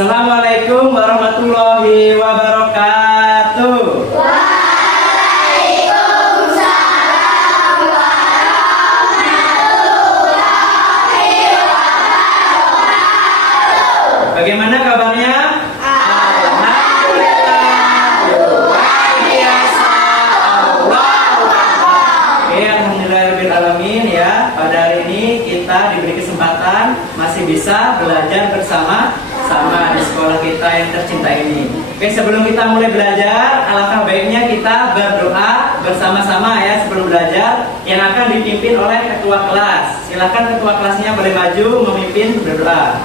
Assalamualaikum warahmatullahi wabarakatuh. Waalaikumsalam warahmatullahi wabarakatuh. Bagaimana kabarnya? Alhamdulillah, luar biasa, Allahu Akbar. Oke, alhamdulillahirabbil alamin ya. Pada hari ini kita diberi kesempatan masih bisa belajar bersama-sama di sekolah kita yang tercinta ini. Oke, sebelum kita mulai belajar, alangkah baiknya kita berdoa bersama-sama ya sebelum belajar, yang akan dipimpin oleh ketua kelas. Silakan ketua kelasnya boleh maju memimpin berdoa.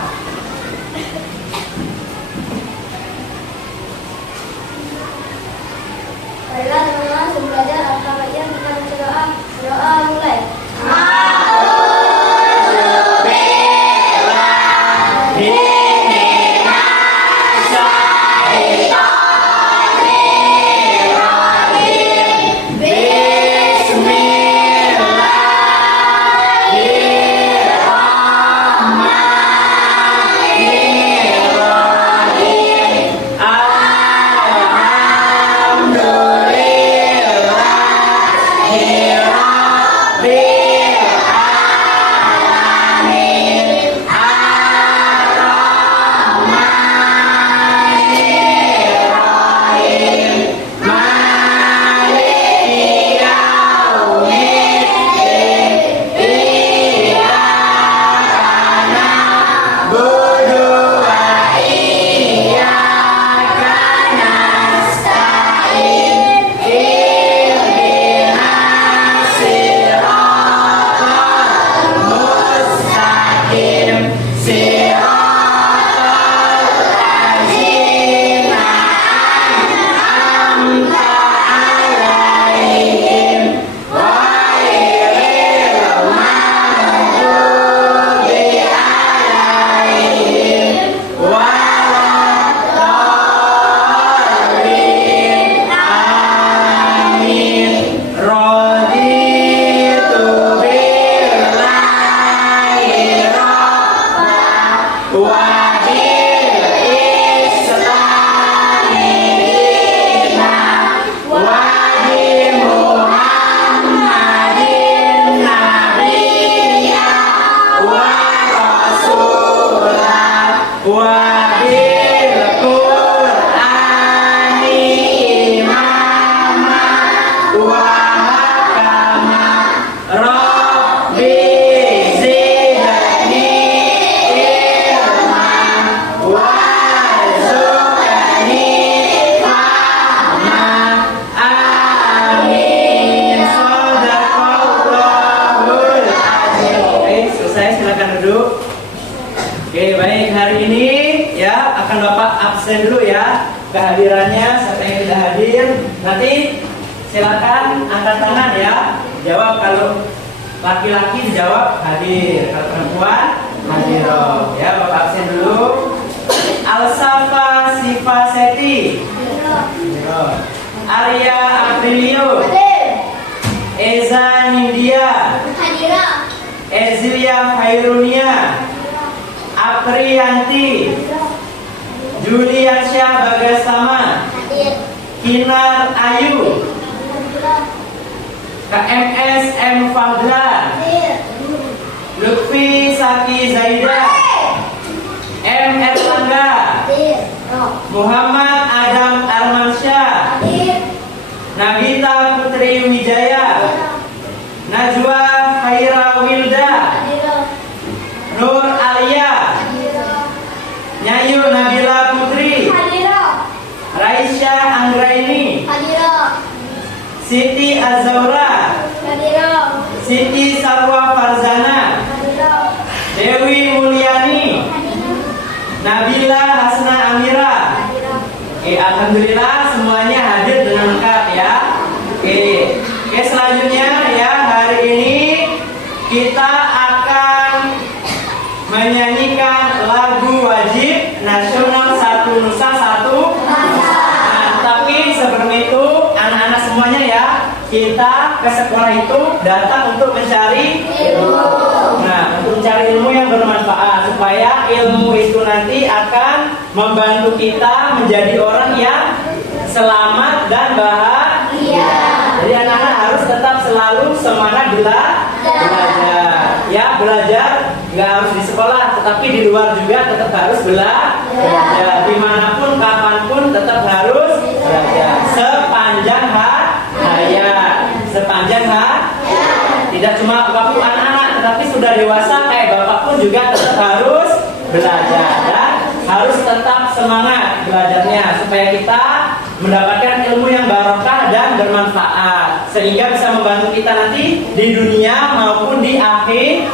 Baiklah teman-teman, sebelum belajar alangkah baiknya kita berdoa. Berdoa mulai. Oke, baik, hari ini ya akan Bapak absen dulu ya kehadirannya. Siapa yang tidak hadir nanti silakan angkat tangan ya. Jawab kalau laki-laki dijawab hadir, kalau perempuan hadir. Ya, Bapak absen dulu. Alsafa Sifaseti, Arya Aprilio, Eza Nindya, Ezilia Khairunia, Apriyanti, Juliansyah Bagastama, Kinar Ayu, KMS M Fadla, Lutfi Saki Zaida, M Erlangga, Muhammad Adam Armansyah, Nagita Putri Wijaya, Najwa Khaira Wilda, Nur Alia, Nyayu Nabila Putri, Raisya Anggraini, Siti Azzaura, Siti Sarwa Farzana, Dewi Mulyani, Nabila Hasna Amira. Oke, alhamdulillah semuanya hadir dengan lengkap ya. Oke, selanjutnya ya, hari ini kita akan menyanyikan lagu wajib nasional Satu Nusa Satu Bangsa. Nah, tapi sebelum itu anak-anak semuanya ya, kita ke sekolah itu datang untuk mencari ilmu. Nah, untuk mencari ilmu yang bermanfaat supaya ilmu itu nanti akan membantu kita menjadi orang yang selamat dan bahagia. Jadi anak-anak harus tetap selalu semangat belajar. Ya, belajar nggak harus di sekolah, tetapi di luar juga tetap harus belajar. Dimanapun, kapanpun tetap harus belajar. Sepanjang hayat, sepanjang tidak cuma waktu anak-anak, tetapi sudah dewasa kayak bapak pun juga tetap harus belajar dan harus tetap semangat belajarnya supaya kita mendapatkan ilmu yang barokah dan bermanfaat sehingga bisa membantu kita nanti di dunia maupun di akhirat.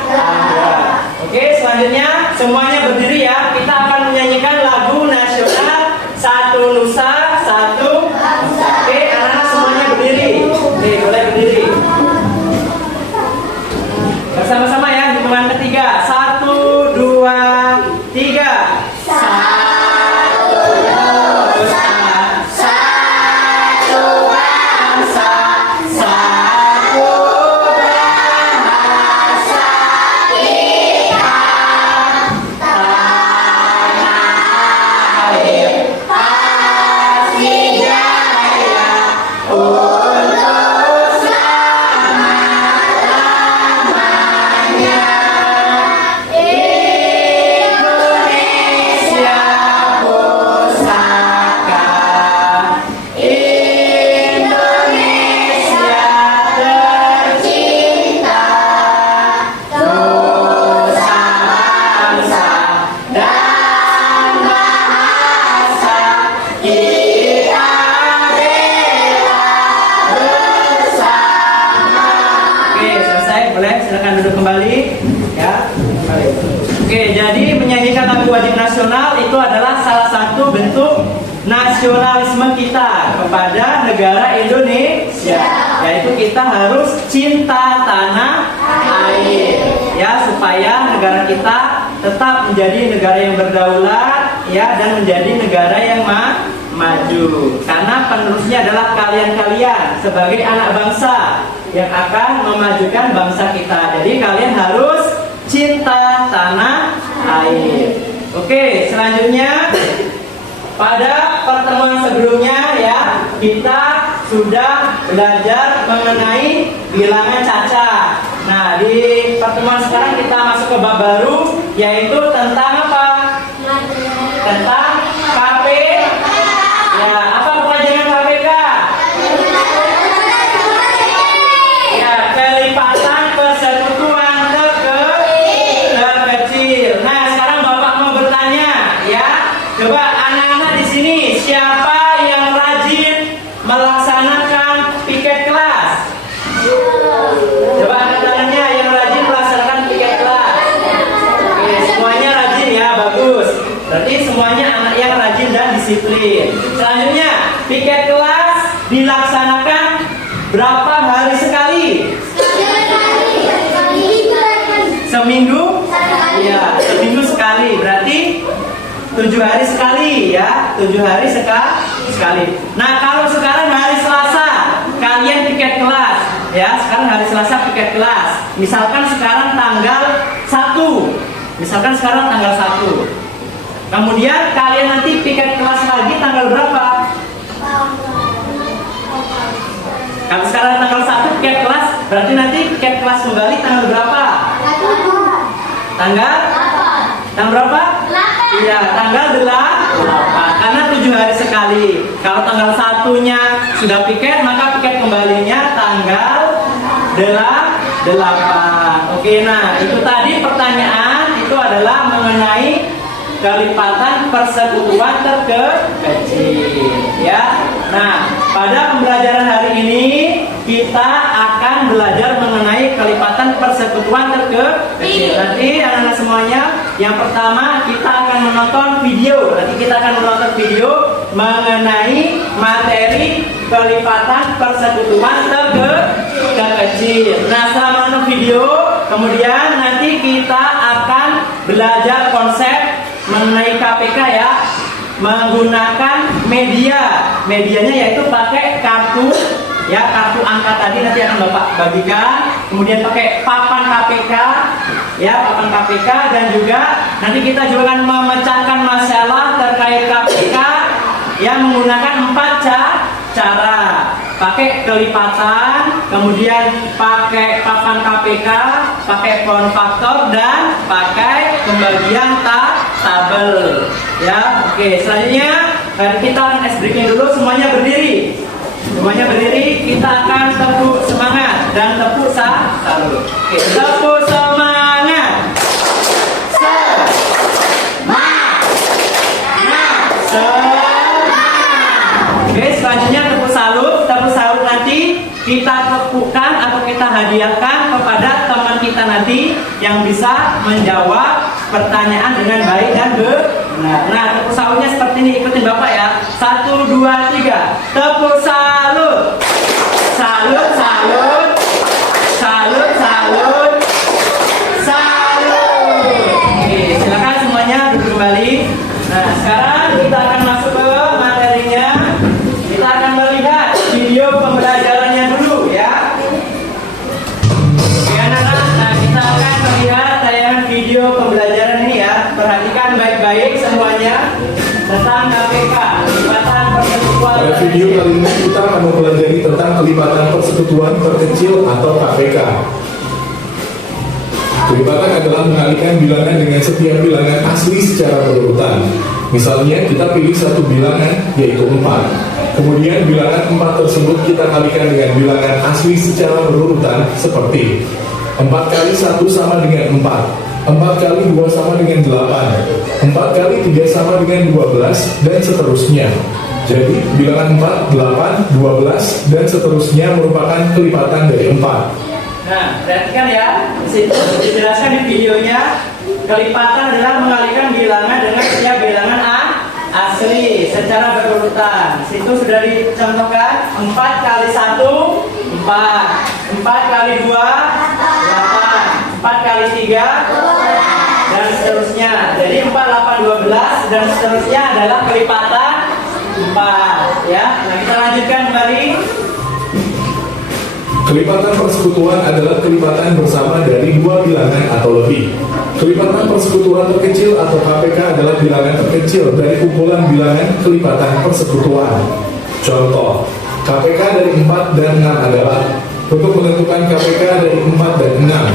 Oke, selanjutnya semuanya berdiri ya. Kita akan menyanyikan lagu nasional Satu Nusa Satu Bangsa. Oke, anak-anak semuanya berdiri. Oke, boleh berdiri. Bersama-sama ya, hitungan ketiga. 1, 2, 3. Wajib nasional itu adalah salah satu bentuk nasionalisme kita kepada negara Indonesia, yaitu kita harus cinta tanah air ya, supaya negara kita tetap menjadi negara yang berdaulat ya, dan menjadi negara yang maju, karena penerusnya adalah kalian-kalian sebagai anak bangsa yang akan memajukan bangsa kita. Jadi kalian harus cinta tanah air. Oke, selanjutnya pada pertemuan sebelumnya ya, kita sudah belajar mengenai bilangan caca. Nah, di pertemuan sekarang kita masuk ke bab baru, yaitu tentang apa? Tentang KP. Ya, apa kepanjangan KPK? Ya, kelipatan persekutuan terkecil. Nah, sekarang Bapak mau bertanya ya. Coba anak-anak di sini siapa yang rajin melaksanakan piket kelas? Coba angkat tangannya yang rajin melaksanakan piket kelas. Oke, semuanya rajin ya, bagus. Berarti semuanya anak yang rajin dan disiplin. Selanjutnya, piket kelas dilaksanakan berapa hari sekali? Seminggu? Ya, seminggu sekali. Berarti 7 hari sekali ya, 7 hari sekali. Nah, kalau sekarang hari Selasa kalian piket kelas ya, sekarang hari Selasa piket kelas. Misalkan sekarang tanggal 1. Misalkan sekarang tanggal 1. Kemudian kalian nanti piket kelas lagi tanggal berapa? Kalau sekarang tanggal 1 piket kelas, berarti nanti piket kelas kembali tanggal berapa? Tanggal berapa? Iya, tanggal 8. Karena 7 hari sekali. Kalau tanggal 1-nya sudah piket, maka piket kembalinya tanggal 8. Oke, nah itu tadi pertanyaan itu adalah mengenai kelipatan persekutuan terkecil ya. Nah, pada pembelajaran hari ini kita akan belajar mengenai kelipatan persekutuan terkecil. Nanti anak-anak semuanya, yang pertama kita akan menonton video. Nanti kita akan menonton video mengenai materi kelipatan persekutuan terkecil. Nah, setelah menonton video, kemudian nanti kita akan belajar konsep mengenai KPK ya, menggunakan medianya yaitu pakai kartu ya kartu angka tadi nanti akan Bapak bagikan, kemudian pakai papan KPK, ya papan KPK, dan juga nanti kita juga akan memecahkan masalah terkait KPK yang menggunakan 4 cara. Pakai kelipatan, kemudian pakai papan KPK, pakai pohon faktor, dan pakai pembagian tabel. Ya, oke. Selanjutnya kita akan ice breaking dulu. Semuanya berdiri. Semuanya berdiri. Kita akan tepuk semangat dan tepuk salut. Oke, tepuk semangat. Oke, selanjutnya tepuk salut. Tepuk salut nanti kita tepukkan atau kita hadiahkan kepada teman kita nanti yang bisa menjawab pertanyaan dengan baik dan benar. Nah, tepuk salutnya seperti ini, ikutin Bapak ya. 1, 2, 3. Tepuk salut. Salut, salut. Salut, salut. Salut. Oke, silakan semuanya duduk kembali. Nah, sekarang kita akan masuk ke materinya. Kita akan melihat video pembelajarannya dulu ya. Oke anak-anak, nah kita akan melihat tayangan video pembelajaran ini ya. Perhatikan baik-baik semuanya tentang KPK, kelipatan persekutuan. Pada video kali ini kita akan mempelajari tentang kelipatan persekutuan terkecil atau KPK. Kelipatan adalah mengalihkan bilangan dengan setiap bilangan asli secara berurutan. Misalnya kita pilih satu bilangan yaitu 4. Kemudian bilangan 4 tersebut kita kalikan dengan bilangan asli secara berurutan seperti 4 kali 1 sama dengan 4, 4 kali 2 sama dengan 8, 4 kali 3 sama dengan 12, dan seterusnya. Jadi bilangan 4, 8, 12, dan seterusnya merupakan kelipatan dari 4. Nah, perhatikan ya, disitu dijelaskan di videonya, kelipatan adalah mengalihkan bilangan dengan setiap bilangan asli secara berurutan. Situ sudah dicontohkan 4 kali 1, 4, 4 kali 2, 8, 4 kali 3, dan seterusnya. Jadi 4, 8, 12, dan seterusnya adalah kelipatan 4 ya. Nah, kita lanjutkan kembali. Kelipatan persekutuan adalah kelipatan bersama dari 2 bilangan atau lebih. Kelipatan persekutuan terkecil atau KPK adalah bilangan terkecil dari kumpulan bilangan kelipatan persekutuan. Contoh, KPK dari 4 dan 6 adalah, untuk menentukan KPK dari 4 dan 6,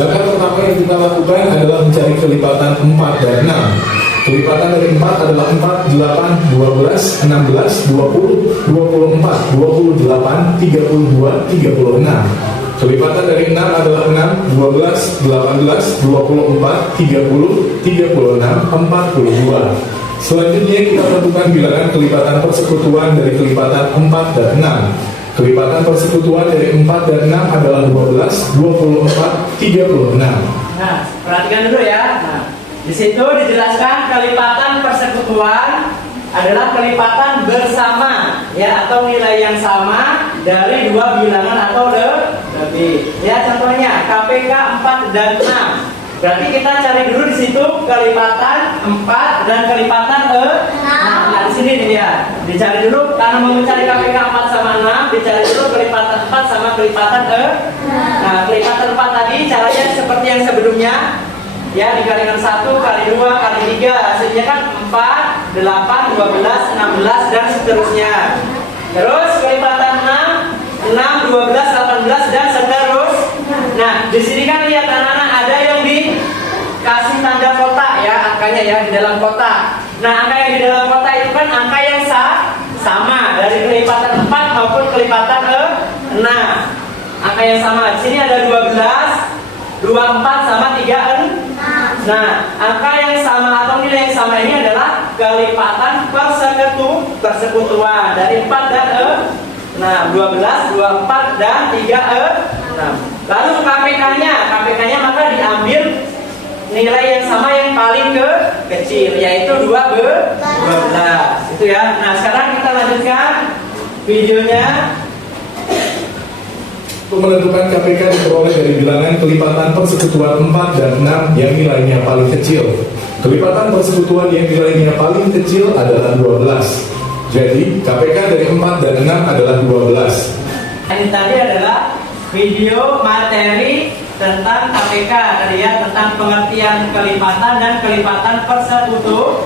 langkah pertama yang kita lakukan adalah mencari kelipatan 4 dan 6. Kelipatan dari 4 adalah 4, 8, 12, 16, 20, 24, 28, 32, 36. Kelipatan dari 6 adalah 6, 12, 18, 24, 30, 36, 42. Selanjutnya kita tentukan bilangan kelipatan persekutuan dari kelipatan 4 dan 6. Kelipatan persekutuan dari 4 dan 6 adalah 12, 24, 36. Nah, perhatikan dulu ya. Nah, di situ dijelaskan kelipatan persekutuan adalah kelipatan bersama ya, atau nilai yang sama dari 2 bilangan atau lebih. Ya, contohnya KPK 4 dan 6. Berarti kita cari dulu di situ kelipatan 4 dan kelipatan 6. Nah, di sini nih ya. Dicari dulu, karena mau mencari KPK 4 sama 6, dicari dulu kelipatan 4 sama kelipatan 6. Nah, kelipatan 4 tadi caranya seperti yang sebelumnya. Ya, dikalikan 1 kali 2 kali 3, hasilnya kan 4, 8, 12, 16, dan seterusnya. Terus kelipatan 6, 12, 18, dan seterusnya. Nah, di sini kan lihat anak-anak ada yang dikasih tanda kotak ya, angkanya ya di dalam kotak. Nah, angka yang di dalam kotak itu kan angka yang sama dari kelipatan 4 maupun kelipatan 6. Angka yang sama. Di sini ada 12, 24 sama 36. Nah, angka yang sama atau nilai yang sama ini adalah kelipatan persekutuan dari 4 dan 6. 12, 24, dan 36. Lalu KPK-nya maka diambil nilai yang sama yang paling kecil, yaitu 12. Itu ya. Nah, sekarang kita lanjutkan videonya. Untuk menentukan KPK diperoleh dari bilangan kelipatan persekutuan 4 dan 6 yang nilainya paling kecil. Kelipatan persekutuan yang nilainya paling kecil adalah 12. Jadi KPK dari 4 dan 6 adalah 12. Ini tadi adalah video materi tentang KPK tadi ya, tentang pengertian kelipatan dan kelipatan persekutuan.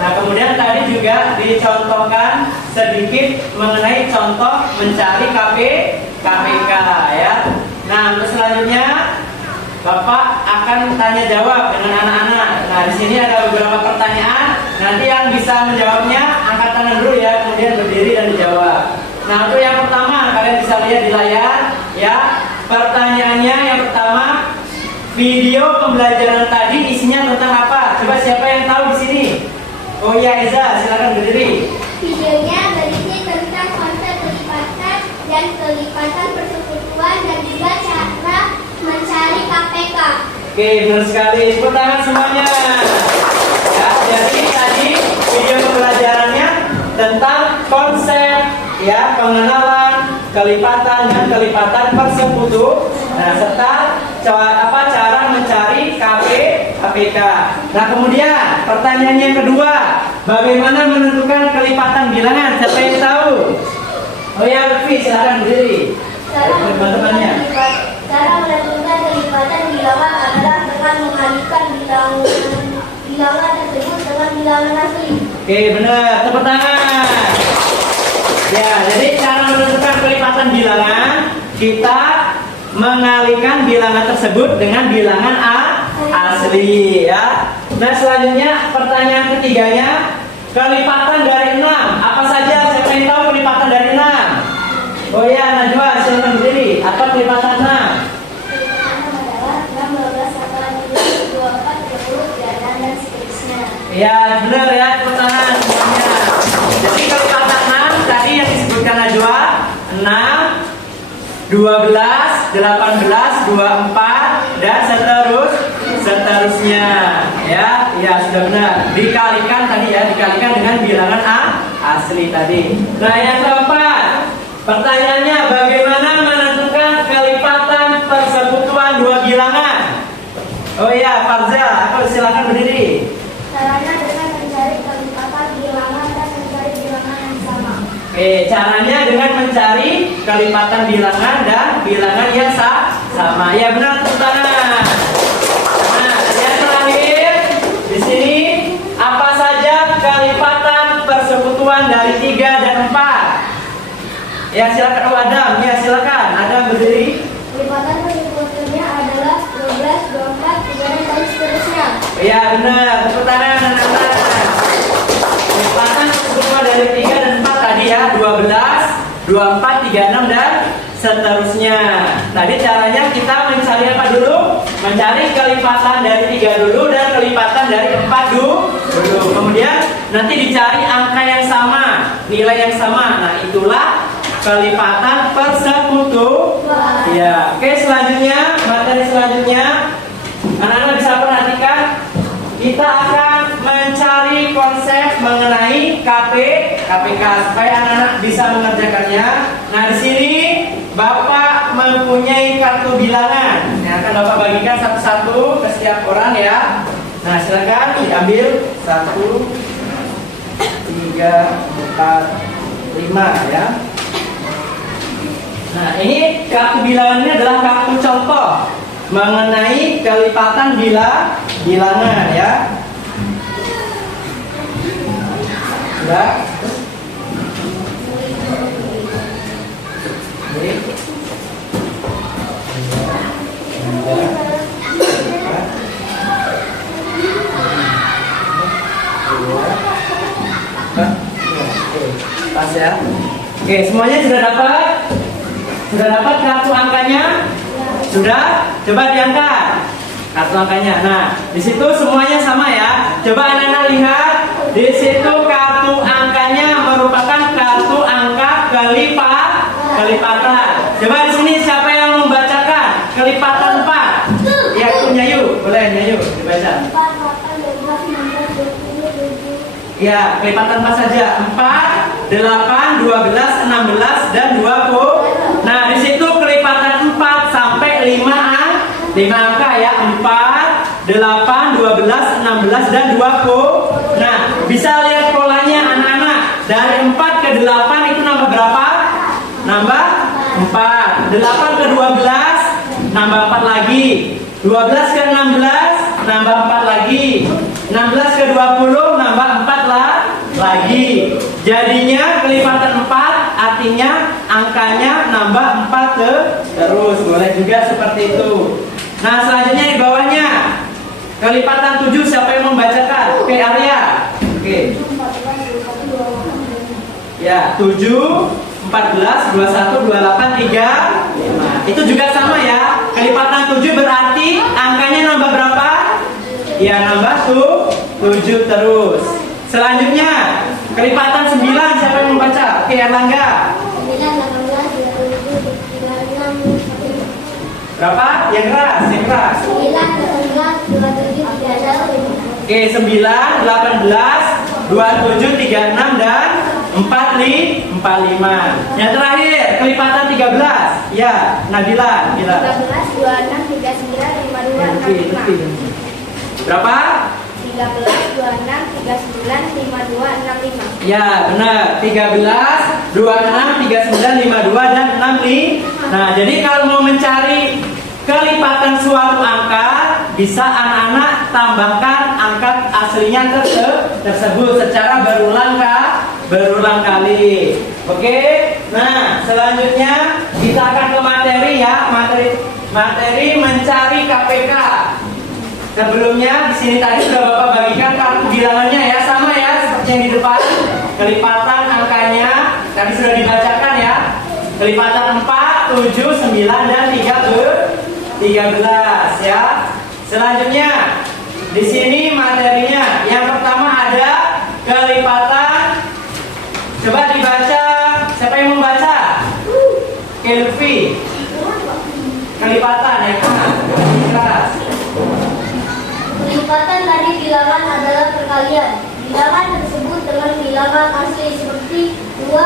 Nah, kemudian tadi juga dicontohkan sedikit mengenai contoh mencari KPK ya. Nah, untuk selanjutnya Bapak akan tanya jawab dengan anak-anak. Nah, di sini ada beberapa pertanyaan. Nanti yang bisa menjawabnya angkat tangan dulu ya, kemudian berdiri dan dijawab. Nah, untuk yang pertama kalian bisa lihat di layar ya. Pertanyaannya yang pertama, video pembelajaran tadi isinya tentang apa? Coba siapa yang tahu di sini? Oh ya, Eza, silakan berdiri. Videonya berisi tentang konsep kelipatan dan kelipatan persekutuan dan juga cara mencari KPK. Oke, benar sekali. Tepuk tangan semuanya. Ya, jadi tadi video pembelajarannya tentang konsep ya, pengenalan kelipatan dan kelipatan persekutuan. Nah, serta cara mencari KPK. Nah, kemudian pertanyaan yang kedua, bagaimana menentukan kelipatan bilangan? Siapa yang tahu? Oh ya, Lutfi, silakan berdiri. Teman-temannya. Cara menentukan kelipatan bilangan adalah dengan mengalihkan bilangan tersebut dengan bilangan asli. Oke, benar. Tepuk tangan. Ya, jadi cara menentukan kelipatan bilangan, kita mengalihkan bilangan tersebut dengan bilangan asli ya. Nah, selanjutnya pertanyaan ketiganya, kelipatan dari 6. Apa saja? Siapa yang tahu kelipatan dari 6? Oh ya, Najwa, silakan berdiri. Apa kelipatan 6? Kelipatan 6 adalah 6, 12, 24, 30, dan seterusnya. Ya, benar ya, tepuk tangan semuanya. Jadi kelipatan 6 tadi yang disebutkan Najwa, 6, 12, 18, 24 dan seterusnya ya. Ya, sudah benar. Dikalikan tadi ya, dikalikan dengan bilangan asli tadi. Nah, yang keempat, pertanyaannya bagaimana menentukan kelipatan persekutuan dua bilangan? Oh ya, Farzal, aku silakan berdiri. Caranya dengan mencari kelipatan bilangan dan mencari bilangan yang sama. Caranya dengan mencari kelipatan bilangan dan bilangan yang sama. Ya, benar, tepuk tangan. Nah, yang terakhir di sini, apa saja kelipatan persekutuan dari 3 dan 4? Ya, silakan. Oh, Adam. Ya, silakan. Adam berdiri. Kelipatan persekutuannya adalah 12, 24, 3 dan seterusnya. Ya, benar. Tepuk tangan anak-anak. Kelipatan persekutuan dari 3 dan 4 tadi ya, 12, 24, 36 dan seterusnya. Tadi caranya kita mencari apa dulu? Mencari kelipatan dari 3 dulu dan kelipatan dari 4 dulu. Kemudian nanti dicari angka yang sama, nilai yang sama. Nah, itulah kelipatan persekutuan. Ya, oke, selanjutnya, materi selanjutnya, anak-anak bisa perhatikan, kita akan mencari konsep mengenai KPK supaya anak-anak bisa mengerjakannya. Nah, di sini Bapak mempunyai kartu bilangan yang akan Bapak bagikan satu-satu ke setiap orang ya. Nah, silakan diambil 1, 3, 4, 5 ya. Nah, ini kartu bilangannya adalah kartu contoh mengenai kelipatan bilangan ya. Sudah. Pas ya. Oke, semuanya sudah dapat? Sudah dapat kartu angkanya? Sudah? Coba diangkat kartu angkanya. Nah, di situ semuanya sama ya. Coba anak-anak lihat, di situ kartu angkanya merupakan kartu angka kelipatan. Coba di sini siapa yang membacakan kelipatan 4? Ya, itu Nyayu. Boleh Nyayu dibaca. 4, 8, 12, 19, 20, 21. Ya, kelipatan 4 saja. 4, 8, 12, 16 dan 20. Nah, di situ kelipatan 4 sampai 5 angka ya. 4, 8, 12, 16 dan 20. Nah, bisa lihat polanya anak-anak. Dari 4 ke 8 itu nambah berapa? 8 ke 12 nambah 4 lagi. 12 ke 16 nambah 4 lagi. 16 ke 20 nambah 4 lagi. Jadinya kelipatan 4 artinya angkanya nambah 4 terus. Boleh juga seperti itu. Nah, selanjutnya di bawahnya kelipatan 7, siapa yang membacakan? Oke, Arya. Oke. Ya, 7, 14, 21, 28, 35. Itu juga sama ya. Kelipatan 7 berarti angkanya nambah berapa? Ya, nambah 7 terus. Selanjutnya, kelipatan 9, siapa yang membaca? Oke, Erlangga. 9, 18, 27, 36, Berapa? Yang keras, yang keras. 9, 18, 27, 36. Oke, 9, 18, 27, 36, dan 45. Yang terakhir, kelipatan 13. Ya, Nabila. 13, 26, 39, 52, 65. Berapa? 13, 26, 39, 52, 65. Ya, benar. 13, 26, 39, 52, dan 65. Nah, jadi kalau mau mencari kelipatan suatu angka, bisa anak-anak tambahkan angka aslinya tersebut secara berulang kali. Oke. Nah, selanjutnya kita akan ke materi ya, materi mencari KPK. Sebelumnya di sini tadi sudah Bapak bagikan kartu bilangannya ya, sama ya seperti yang di depan. Kelipatan angkanya tadi sudah dibacakan ya. Kelipatan 4, 7, 9, dan 13 ya. Selanjutnya di sini materinya yang pertama ada kelipatan. Coba dibaca. Siapa yang membaca? Kelvi. Kelipatan ya kan? Keras. Kelipatan dari bilangan adalah perkalian. Bilangan tersebut dengan bilangan asli seperti 2,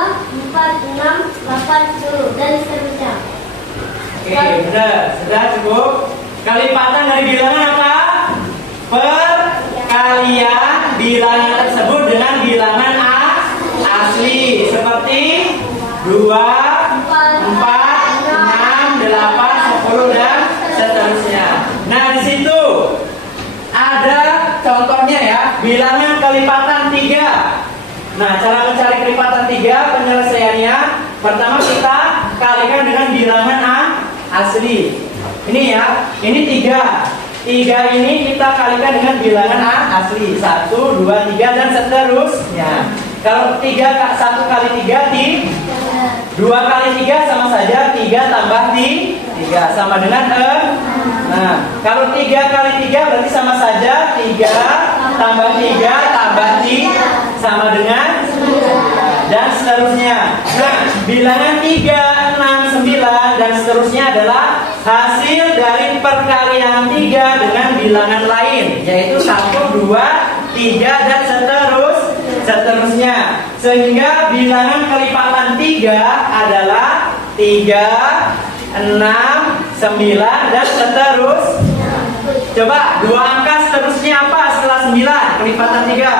4, 6, 8, 10, dan seterusnya. Oke, sudah cukup. Kelipatan dari bilangan apa? Perkalian bilangan tersebut dengan bilangan asli seperti 2, 4, 6, 8, 10, dan seterusnya. Nah, di situ ada contohnya ya, bilangan kelipatan 3. Nah, cara mencari kelipatan 3 penyelesaiannya, pertama kita kalikan dengan bilangan asli. Ini ya, ini 3. 3 ini kita kalikan dengan bilangan asli. 1, 2, 3, dan seterusnya. Kalau 1 kali 3 2 kali 3 sama saja 3 tambah 3 sama dengan Nah, kalau 3 kali 3 berarti sama saja 3 tambah 3 tambah 3 sama dengan dan seterusnya. Nah, bilangan 3, 6, 9 dan seterusnya adalah hasil dari perkalian 3 dengan bilangan lain, yaitu 1, 2, 3 dan seterusnya. Sehingga bilangan kelipatan 3 adalah 3, 6, 9 dan seterusnya. Coba 2 angka seterusnya apa setelah 9 kelipatan 3?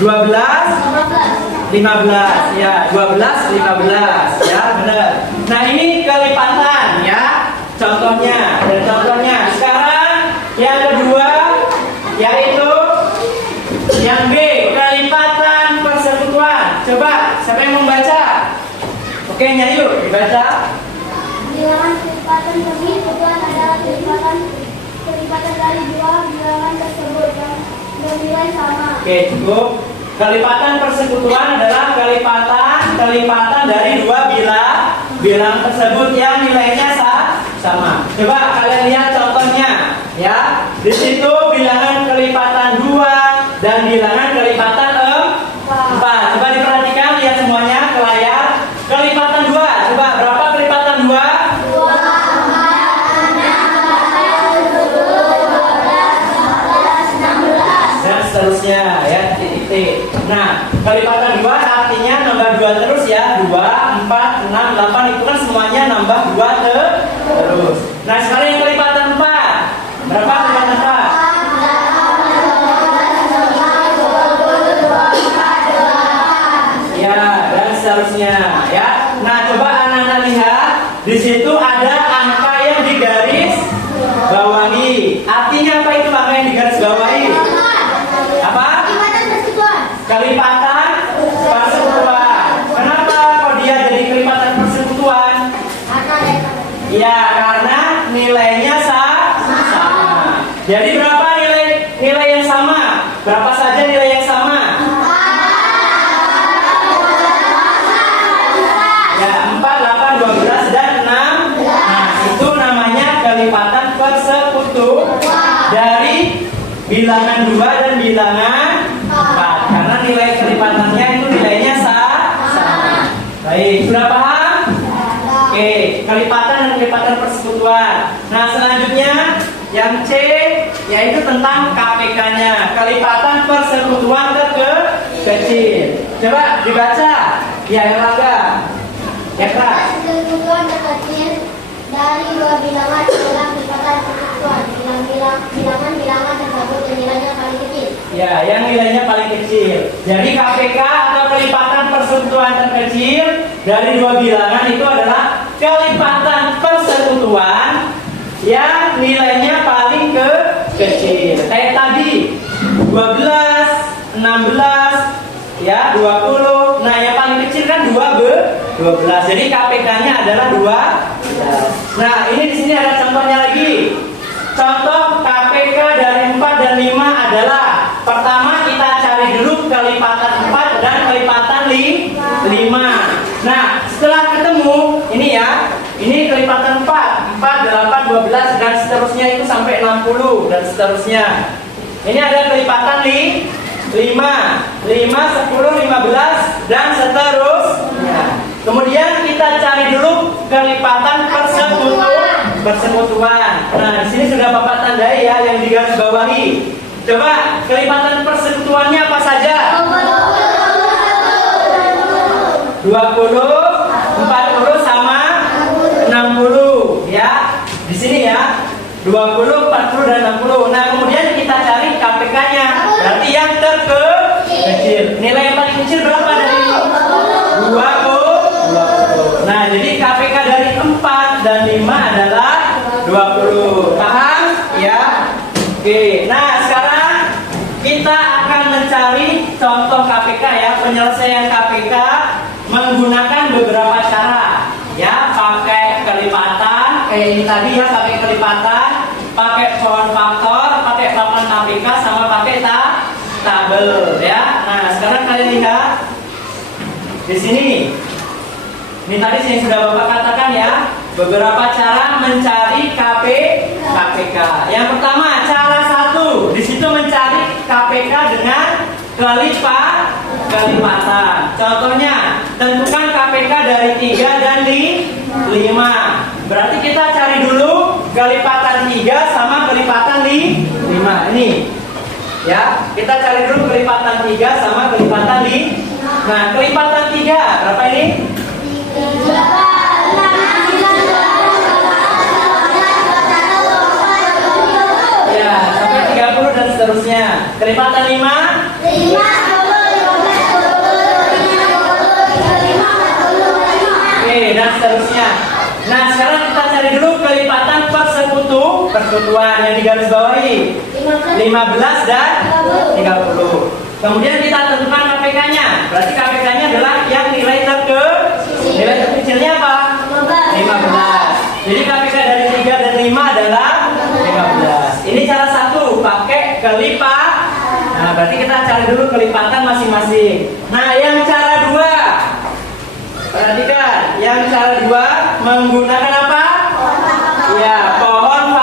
12, 15 ya, 12, 15 ya, benar. Nah, ini kelipatan ya, contohnya. Dan contohnya sekarang yang kedua yaitu yang B, kelipatan persekutuan. Coba siapa yang membaca? Oke, Nyayu dibaca. Bilangan kelipatan persekutuan adalah kelipatan dari dua bilangan tersebut yang bernilai sama. Oke, cukup. Kelipatan persekutuan adalah kelipatan dari dua bilangan tersebut yang nilainya sama. Coba kalian lihat contohnya ya. Di situ bilangan kelipatan 2 dan bilangan kelipatan 4. Coba diperhatikan, lihat semuanya ke layar. Kelipatan 2, coba berapa kelipatan 2? Dan seterusnya ya, titik-titik. Nah, kelipatan 2 artinya nambah 2 terus ya. 2, 4, 6, 8 itu kan semuanya nambah 2 terus. Nah, sekarang yang kelipatan 4. Berapa kelipatan 4? Ya, dan seterusnya ya. Nah, coba anak-anak lihat Apa saja nilai yang sama? Ya, 4, 8, 12, dan 6. Nah, itu namanya kelipatan persekutuan dari bilangan 2 dan bilangan 4. Karena nilai kelipatannya itu nilainya sama. Baik, sudah paham? Oke, kelipatan dan kelipatan persekutuan. Nah, selanjutnya yang C yaitu tentang KPK-nya, kelipatan persekutuan kecil. Coba dibaca. Ya, Erlangga. Ya, keras. Persekutuan terkecil dari dua bilangan adalah kelipatan persekutuan. Bilangan tersebut yang nilainya paling kecil. Ya, yang nilainya paling kecil. Jadi KPK atau kelipatan persekutuan terkecil dari dua bilangan itu adalah kelipatan persekutuan yang nilainya paling kecil. Kayak tadi 12, 16, ya 20. Nah, yang paling kecil kan 12. Jadi KPK-nya adalah 12. Nah, ini di sini ada contohnya lagi. Contoh KPK dari 4 dan 5 adalah, pertama kita cari dulu kelipatan 4 dan kelipatan 5. Nah, setelah ketemu ini ya, ini kelipatan 4, 8, 12 dan seterusnya itu sampai 60 dan seterusnya. Ini ada kelipatan 5, 10, 15 dan seterusnya. Kemudian kita cari dulu kelipatan persekutuan. Nah, di sini sudah Bapak tandai ya yang digaris bawahi. Coba kelipatan persekutuannya apa saja? 20, 40 sama 60 ya. Di sini ya. 20, 40 dan 60. Nah, kemudian kita cari KPK-nya. Berarti yang terkecil. Nilai yang paling kecil berapa dari 20? Nah, jadi KPK dari 4 dan 5 adalah 20. Paham? Ya. Oke. Nah, sekarang kita akan mencari contoh KPK ya, penyelesaian KPK menggunakan beberapa cara. Ya, pakai kelipatan, kayak ini tadi ya, pakai kelipatan, pakai pohon faktor, pakai papan KPK, sama pakai tabel ya. Nah, sekarang kalian lihat di sini. Ini tadi yang sudah Bapak katakan ya, beberapa cara mencari KPK. Yang pertama, cara 1, di situ mencari KPK dengan kelipatan. Contohnya, tentukan KPK dari 3 dan 5. Berarti kita cari dulu kelipatan 3 sama kelipatan 5. Ini. Ya, kita cari dulu kelipatan 3 sama kelipatan 5. Nah, kelipatan 3 berapa ini? 3, 6, 9, 12, 13, 14, 15, 16, 17, 18, 19, 20. Ya, sampai 30 dan seterusnya. Kelipatan 5? 5, 10, 15, 20, 25, 30, 35. Oke, dan seterusnya. Nah, sekarang kita cari dulu kelipatan persekutuan yang digarisbawahi. 15 dan 30. Kemudian kita tentukan KPK-nya. Berarti KPK-nya adalah yang nilai terkecilnya apa? 15. Jadi KPK dari 3 dan 5 adalah 15. Ini cara 1, pakai kelipat. Nah, berarti kita cari dulu kelipatan masing-masing. Nah, yang cara 2. Perhatikan, yang cara 2 menggunakan apa? Ya, pohon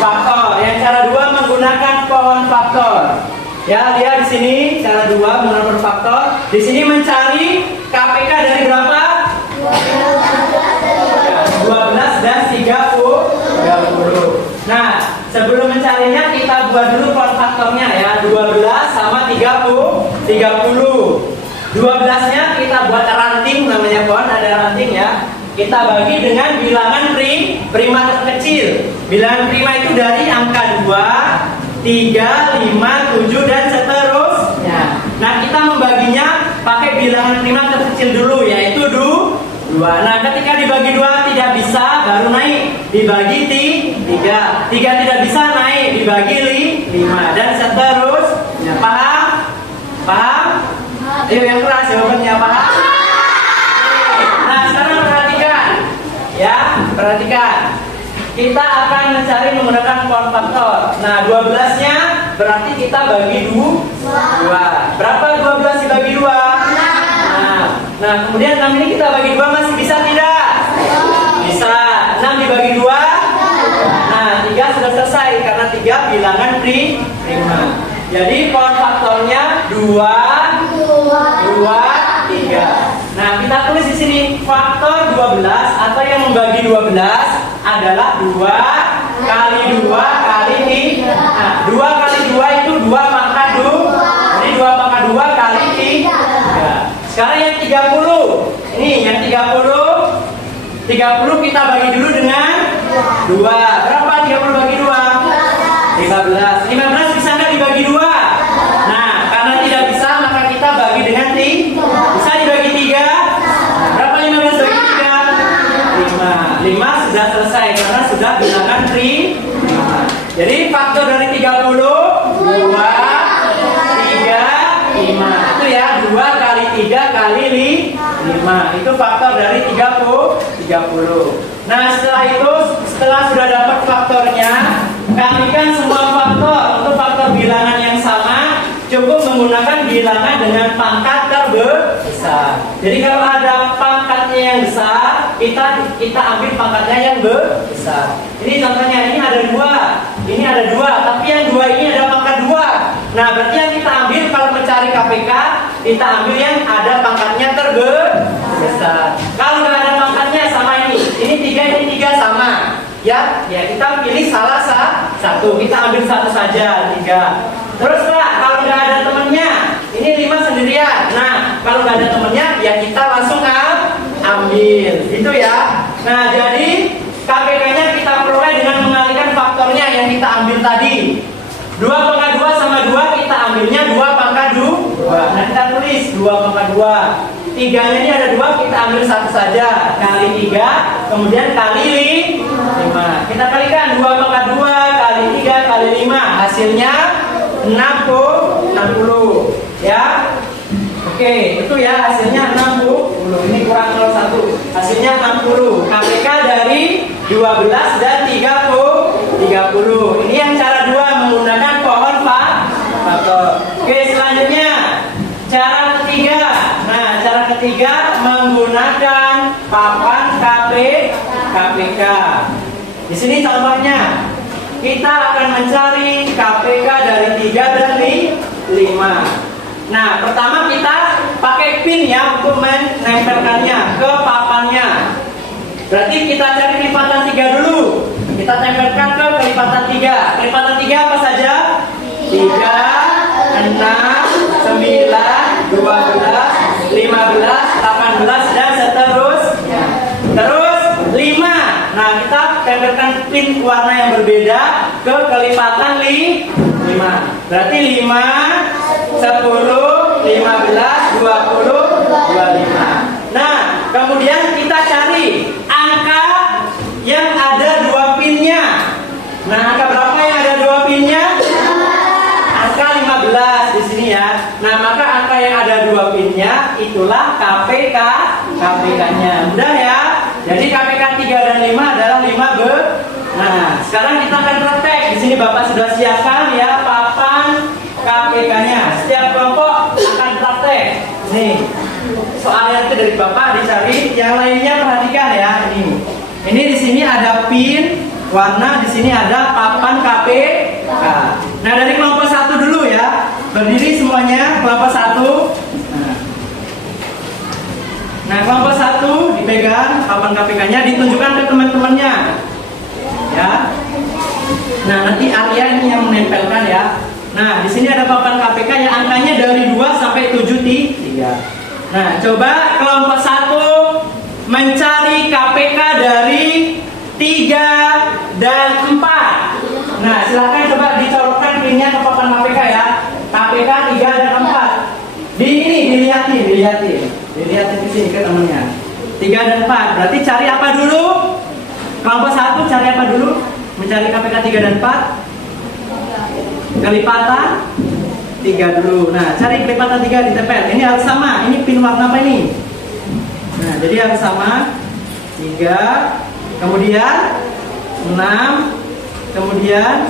faktor. Yang cara 2 menggunakan pohon faktor. Ya, lihat di sini cara 2 menggunakan pohon faktor. Di sini mencari KPK dari berapa? 12 dan 30. Nah, sebelum mencarinya kita buat dulu pohon faktornya ya. 12 sama 30. 12-nya kita buat ranting, namanya pohon ada ranting ya. Kita bagi dengan bilangan prima terkecil. Bilangan prima itu dari angka 2, 3, 5, 7 dan seterusnya. Nah, kita membaginya pakai bilangan prima terkecil dulu, yaitu 2. Nah, ketika dibagi 2 tidak bisa, baru naik dibagi 3. 3 tidak bisa, naik dibagi 5 dan seterusnya. Paham? Ayo yang keras jawabannya, paham? Nah, sekarang perhatikan. Kita akan mencari menggunakan pohon faktor. Nah, 12-nya berarti kita bagi dua. Berapa 12 dibagi 2? Nah, kemudian 6 ini kita bagi 2 masih bisa tidak? Bisa. 6 dibagi 2? Nah, 3 sudah selesai karena 3 bilangan prima. Jadi pohon faktornya 2, 3. Nah, kita tulis di sini faktor 12 atau yang membagi 12 adalah 2 kali 2 kali 3. Nah, 2 kali 2 itu 2 pangkat 2. Jadi 2 pangkat 2 kali 3. Sekarang yang 30. Ini yang 30. 30 kita bagi dulu dengan 2. Berapa 30 bagi 2? 15. 15 bisa nggak dibagi 2? Nah, karena tidak bisa maka kita bagi dengan 3. Bisa dibagi 3? Berapa 15 bagi 3? 5. 5 sudah selesai karena sudah bilangan prima. Jadi faktor dari 30 2, 3, 5. Itu ya 2 kali 3 kali 5. Itu faktor dari 30. Nah, setelah sudah dapat faktornya, kalikan semua faktor. Untuk faktor bilangan yang sama cukup menggunakan bilangan dengan pangkat terbesar. Jadi kalau ada pangkatnya yang besar, kita ambil pangkatnya yang besar. Ini contohnya, ini ada 2, tapi yang 2 ini ada pangkat 2. Nah, berarti yang kita ambil kalau mencari KPK, kita ambil yang ada pangkatnya terbesar. Kalau nggak ada pangkatnya sama ini 3 sama. Ya kita pilih salah satu, kita ambil satu saja 3. Terus Pak, kalau nggak ada temennya, ini 5 sendirian. Nah, kalau nggak ada temennya, ya kita langsung ambil, gitu ya. Nah, jadi KPK-nya kita peroleh dengan mengalihkan faktornya yang kita ambil tadi. 2 pangkat 2 sama 2 kita ambilnya 2 pangkat 2. Nah, kita tulis 2 pangkat 2. 3-nya ini ada 2, kita ambil satu saja kali 3, kemudian kali 5. Kita kalikan 2 pangkat 2 kali 3 kali 5, hasilnya 60 ya. Oke, itu ya hasilnya 60. Ini kurang 01, hasilnya 60. KPK dari 12 dan 30. Ini yang cara 2 menggunakan pohon faktor. Oke, selanjutnya cara ketiga. Nah, cara ketiga menggunakan papan KPK. Di sini contohnya, kita akan mencari KPK dari 3 dan 5. Nah, pertama kita pakai pin ya untuk menempelkannya ke papannya. Berarti kita cari kelipatan 3 dulu. Kita tempelkan ke kelipatan 3. Kelipatan 3 apa saja? 3, 6, 9, 12, 15, 18 dan seterusnya. Terus 5. Nah, kita tempelkan pin warna yang berbeda ke kelipatan 5. Berarti 5, 10, 15, 20, 25. Nah, kemudian kita cari angka yang ada 2 pinnya. Nah, angka berapa yang ada 2 pinnya? Angka 15 di sini ya. Nah, maka angka yang ada 2 pinnya itulah KPK-nya. Mudah ya. Jadi KPK 3 dan 5 adalah 5 Nah, sekarang kita akan praktek. Di sini Bapak sudah siapkan ya papan KPK-nya. Setiap kelompok akan praktek. Nih, soalnya itu dari Bapak dicari. Yang lainnya perhatikan ya. Ini di sini ada pin warna, di sini ada papan KPK. Nah, dari kelompok 1 dulu ya. Berdiri semuanya, kelompok 1. Nah, kelompok 1 dipegang papan KPK-nya, ditunjukkan ke teman-temannya. Ya. Nah, nanti Arya ini yang menempelkan ya. Nah, di sini ada papan KPK yang angkanya dari 2 sampai 73. Nah, coba kelompok 1 mencari KPK dari 3 dan 4. Nah, silakan coba dicolokkan pinnya ke papan KPK ya. KPK 3 dan 4. Dilihatin ke sini ke temennya. 3 dan 4. Berarti cari apa dulu? Kelompok 1 cari apa dulu? Mencari KPK 3 dan 4. Kelipatan 3 dulu. Nah, cari kelipatan 3 ditempel. Ini harus sama. Ini pin warna apa ini? Nah, jadi harus sama. 3, kemudian 6, kemudian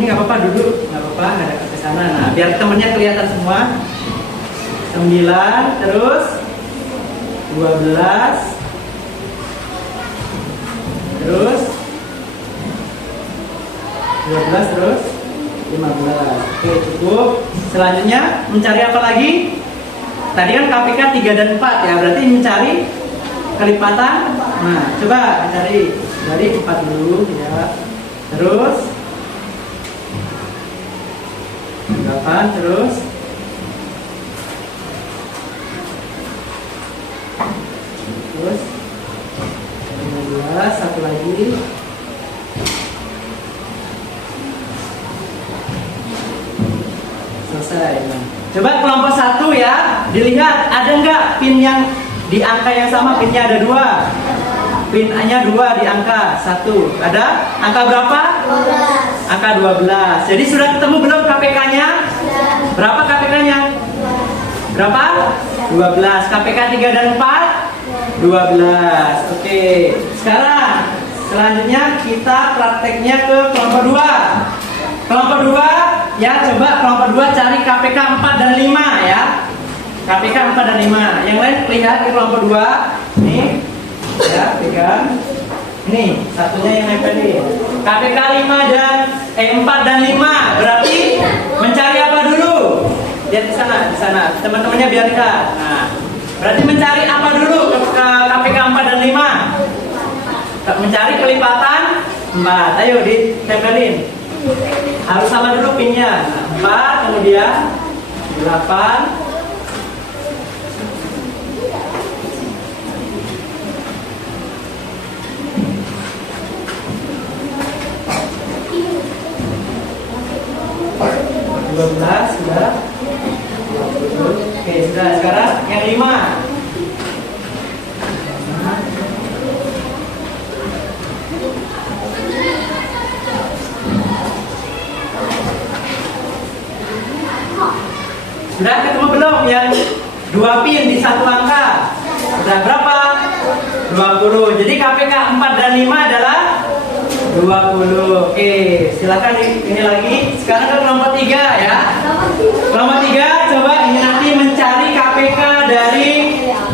Ini nggak apa-apa duduk, nggak apa-apa, nggak ada ke sana. Nah, biar temennya kelihatan semua. 9, terus 12, terus 12, terus 15. Oke, cukup. Selanjutnya mencari apa lagi? Tadi kan KPK 3 dan 4 ya, berarti mencari kelipatan. Nah, coba cari dari 4 dulu ya. Terus 8, terus terus 15, satu lagi. Selesai. Nah, coba kelompok 1 ya, dilihat ada nggak pin yang di angka yang sama. Pinnya ada 2, pinnya 2 di angka 1. Ada angka berapa? 12. Angka 12. Jadi sudah ketemu belum KPK-nya? Berapa KPK-nya? Berapa? 12. KPK 3 dan 4? 12. Oke. Sekarang selanjutnya kita prakteknya ke kelompok 2. Kelompok 2 ya, coba kelompok 2 cari KPK 4 dan 5 ya. KPK 4 dan 5. Yang lain lihat di kelompok 2. Nih. Ya, pegang. Ini satunya yang nempelin. KPK 4 dan 5. Berarti mencari apa dulu? Lihat di sana. Teman-temannya biar lihat. Nah, berarti mencari apa dulu ke KPK 4 dan 5? Mencari kelipatan 4. Ayo ditempelin. Harus sama dulu pinnya. 4, kemudian 8. Sudah. Oke, sudah. Sekarang yang 5. Sudah ketemu belum yang 2 pin di satu angka? Sudah berapa? 20. Jadi KPK 4 dan 5 adalah 20. Oke, silakan ini lagi. Sekarang ke kelompok 3 ya. Kelompok 3 coba ini nanti mencari KPK dari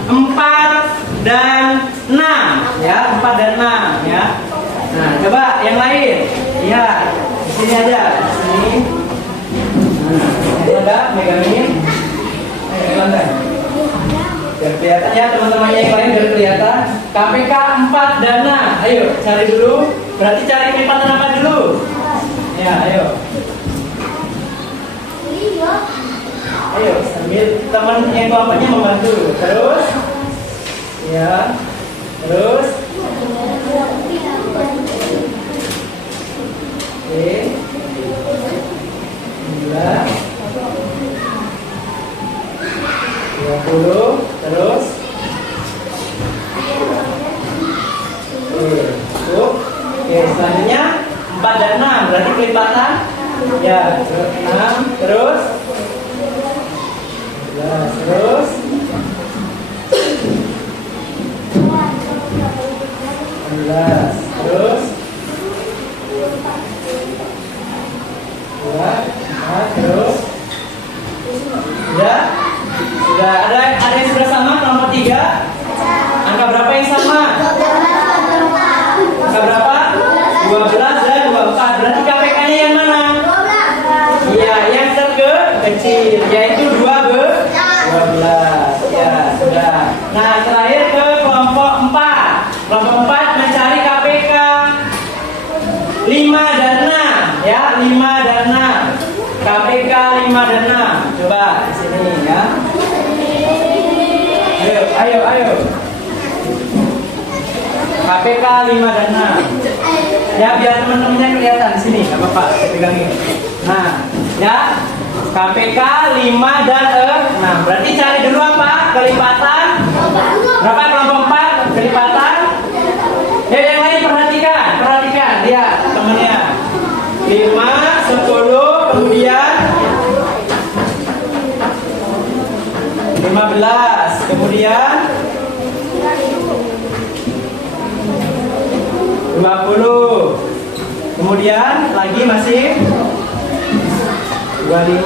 4 dan 6 ya, 4 dan 6 ya. Nah, coba yang lain. Iya, di sini aja, di sini. Nah, ada megangin. Lantai. Biar kelihatan ya teman-temannya yang lain, biar kelihatan. KPK 4 dan 6. Ayo cari dulu. Berarti cari kelipatan apa dulu? Ya, ayo. Ayo sambil teman yang kelompoknya membantu. Terus, ya, terus. Oke. 9, 20, terus. Oke, cukup. Oke, selanjutnya 4 dan 6 berarti kelipatan. Ya, 6, terus. 11, terus. 11, terus. 2, 4, terus. Sudah ada yang sudah sama kelompok 3? Angka berapa yang sama? Angka berapa? 12 dan 24. Berarti KPK-nya yang mana? Iya, yang terkecil, yaitu 12. Ya, sudah. Nah, terakhir ke kelompok 4. Kelompok 4 mencari KPK 5 dan 6 ya, 5 dan 6. KPK 5 dan 6. Coba di sini ya. Ayo. KPK 5 dan 6. Ya, biar teman-temannya kelihatan di sini, enggak apa-apa, saya pegangin. Nah, ya. KPK 5 dan 6. Berarti cari dulu apa? Kelipatan. Berapa kelompok 4? Kelipatan. Ya, yang lain perhatikan. Lihat temennya. 5, 10, kemudian 15, kemudian 20, kemudian lagi masih 25.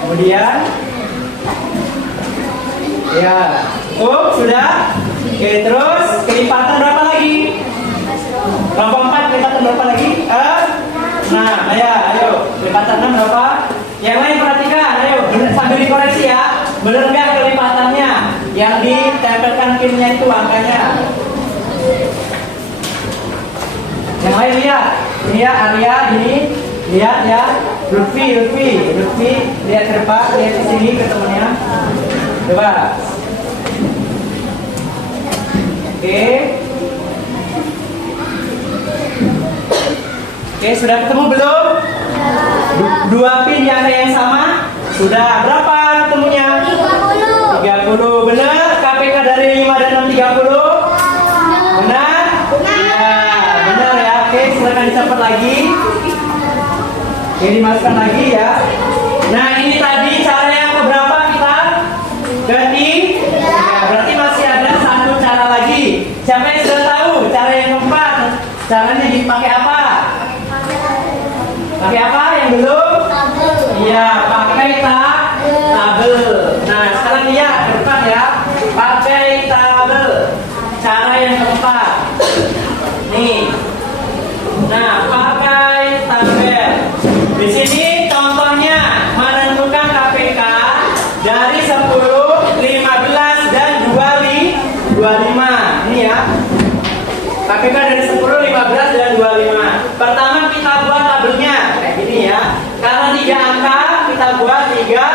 Kemudian ya, sudah. Oke, terus kelipatan berapa lagi? Kelompok 4 kelipatan berapa lagi? Nah, ayo. Kelipatan 6 berapa? Yang lain perhatikan, ayo sambil dikoreksi ya. Bener nggak kelipatannya? Yang ditempelkan pinnya itu angkanya. Yang lain lihat. Ini ya, Arya, ini lihat ya. Lutfi, lihat ke depan, lihat ke sini ke temennya. Coba. Oke, sudah ketemu belum? Dua pin yang sama? Sudah. Berapa ketemunya? 30. Benar? KPK dari 5 dan 6 30? Benar? Ya, benar ya. Oke, silakan dicatat lagi. Oke, dimasukkan lagi ya. Nah, ini tadi cara yang keberapa kita? Ketiga. Berarti masih ada satu cara lagi. Siapa yang sudah tahu cara yang keempat? Caranya dipakai apa? Pakai apa yang belum? Iya, pakai tabel. Nah, sekarang lihat ke depan ya. Pakai tabel. Cara yang keempat. Nih. Nah, pakai tabel. Di sini contohnya menentukan KPK dari 10, 15 dan 25. Ini ya. KPK dari 10, 15 dan 25. Pertama kita buat tabelnya kayak gini ya. Karena 3 angka kita buat 3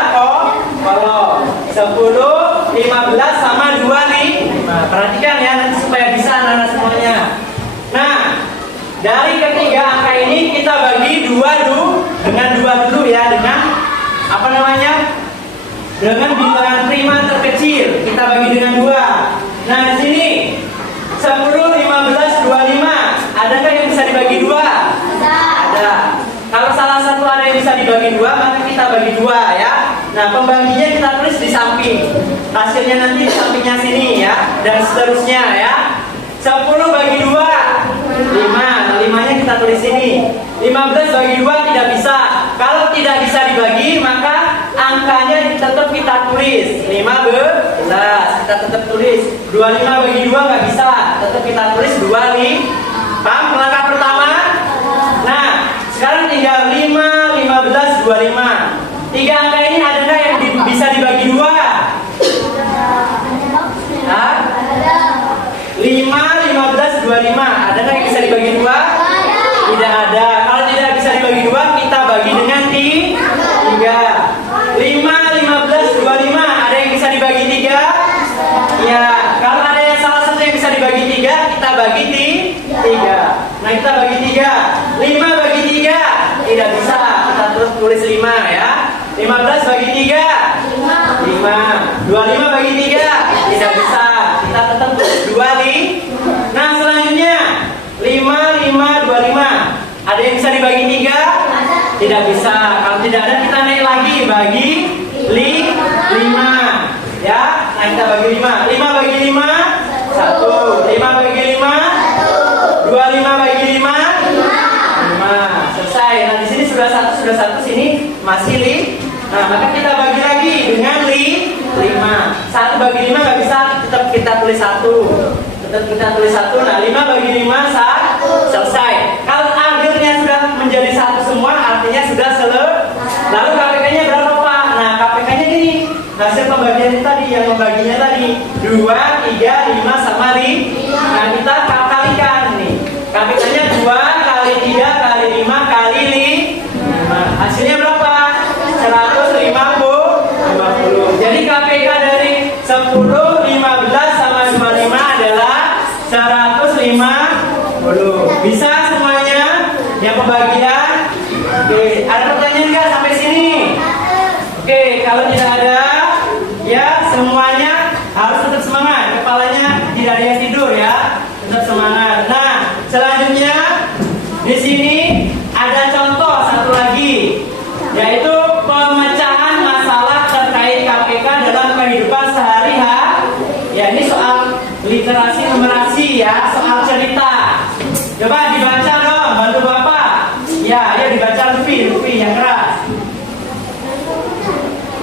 kolom. 10, 15 sama 25. Perhatikan ya nanti supaya bisa anak-anak semuanya. Nah, dari ketiga angka ini kita bagi dengan dua dulu ya, dengan apa namanya? Dengan bilangan prima terkecil kita bagi dengan 2. Nah, di sini 10, 15, 25. Ada nggak yang bisa dibagi 2? Ada. Kalau salah satu ada yang bisa dibagi 2, maka kita bagi 2 ya. Nah, pembaginya kita tulis di samping. Hasilnya nanti di sampingnya sini ya, dan seterusnya ya. 10 bagi 2, 5. Nah, 5-nya kita tulis sini. 15 bagi 2 tidak bisa. Kalau tidak bisa dibagi, maka angkanya tetap kita tulis. 15 kita tetap tulis. 25 bagi 2 nggak bisa, tetap kita tulis 25. Paham langkah pertama? Nah, sekarang tinggal 5, 15, 25. 3 angka ini ada nggak yang bisa dibagi 2? Hah? 5, 15, 25. Ada nggak yang bisa dibagi 2? Tidak ada. Kalau tidak bisa dibagi 2, kita bagi dengan 3. 5, 15, 25. Ada yang bisa dibagi 3? Ya. Kalau ada yang salah satu yang bisa dibagi 3, kita bagi 3. Nah, kita bagi 3. 5 bagi 3 tidak bisa. Kita terus tulis 5 ya. 15 bagi 3 5. 25 bagi 3 tidak bisa. Kita tetap tulis 2. Nah, selanjutnya 5, 5, 25. Ada yang bisa dibagi 3? Tidak bisa. Kalau tidak ada, kita naik lagi bagi 5 ya. Nah, kita bagi 5. 5 bagi 5 1. 5 bagi 5 25 bagi 5 5. Selesai. Nah, di sini sudah satu, sini masih 5. Nah, maka kita bagi lagi dengan 5. 1 bagi 5 nggak bisa, tetap kita tulis 1. Nah, 5 bagi 5 selesai. Kalau akhirnya sudah menjadi 1 semua, artinya sudah selesai. Lalu KPK-nya berapa, Pak? Nah, KPK-nya gini. Hasil pembagian tadi, yang membaginya tadi 2, 3, 5 sama 5. Nah, kita kalikan nih. KPK-nya 2 kali 3 kali 5 kali 5. Hasilnya berapa? 150. Jadi KPK dari 10, 15 sama 25 adalah 150. Bisa semuanya? Yang pembagian? Oke, ada pertanyaan nggak sampai sini? Oke, kalau tidak ada, ya semuanya harus tetap semangat. Kepalanya tidak ada yang tidur ya, tetap semangat. Nah, selanjutnya di sini ada contoh satu lagi, yaitu pemecahan masalah terkait KPK dalam kehidupan sehari-hari. Ya, ini soal literasi numerasi ya, soal cerita. Coba dibaca dong, bantu Bapak. Ya, ayo dibaca Lutfi ya.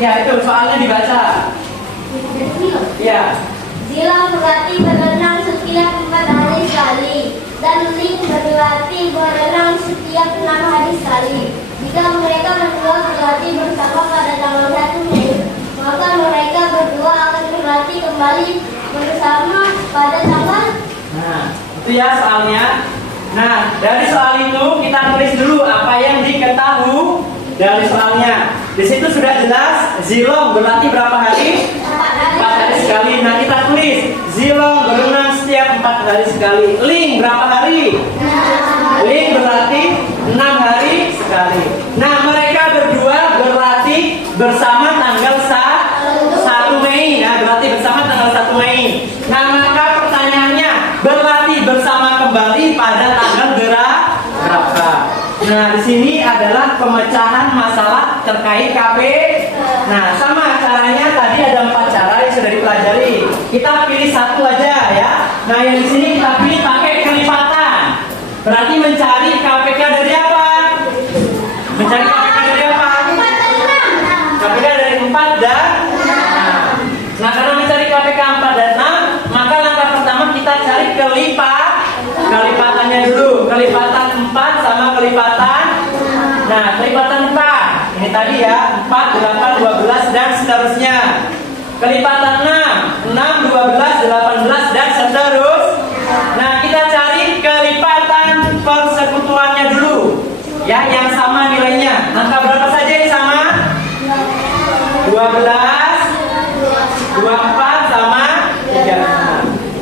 Ya, itu soalnya dibaca. Ya. Zilam berarti berenang setiap 4 hari sekali, dan Ling berarti berenang setiap 6 hari sekali. Jika mereka berdua berlatih bersama pada tanggal 1 Mei, maka mereka berdua akan berlatih kembali bersama pada tanggal. Nah, itu ya soalnya. Nah, dari soal itu kita tulis dulu apa yang diketahui dari soalnya. Di situ sudah jelas Zilong berlatih berapa hari? 4 hari sekali. Nah, kita tulis Zilong berenang setiap 4 hari sekali. Ling berapa hari? Ling berlatih 6 hari sekali. Nah, mereka berdua berlatih bersama tanggal 1 Mei. Nah, berlatih bersama tanggal 1 Mei. Nah, maka pertanyaannya, berlatih bersama kembali pada tanggal berapa? Nah, di sini adalah pemecahan masalah terkait KP. Nah, sama caranya tadi ada 4 cara yang sudah dipelajari. Kita pilih satu aja ya. Nah, yang di sini kita pilih pakai kelipatan. Berarti mencari KPK dari apa? Mencari KPK dari apa? KPK dari 4 dan 6. Nah, karena mencari KPK 4 dan 6, maka langkah pertama kita cari kelipatannya dulu. Kelipatan 4 sama kelipatan. Nah, kelipatan 4. Ini tadi ya, 4, 8, 12 dan seterusnya. Kelipatan 6, 6, 12, 18 dan seterusnya. Nah, kita cari kelipatan persekutuannya dulu. Ya, yang sama nilainya. Angka berapa saja yang sama? 12, 24 sama 3.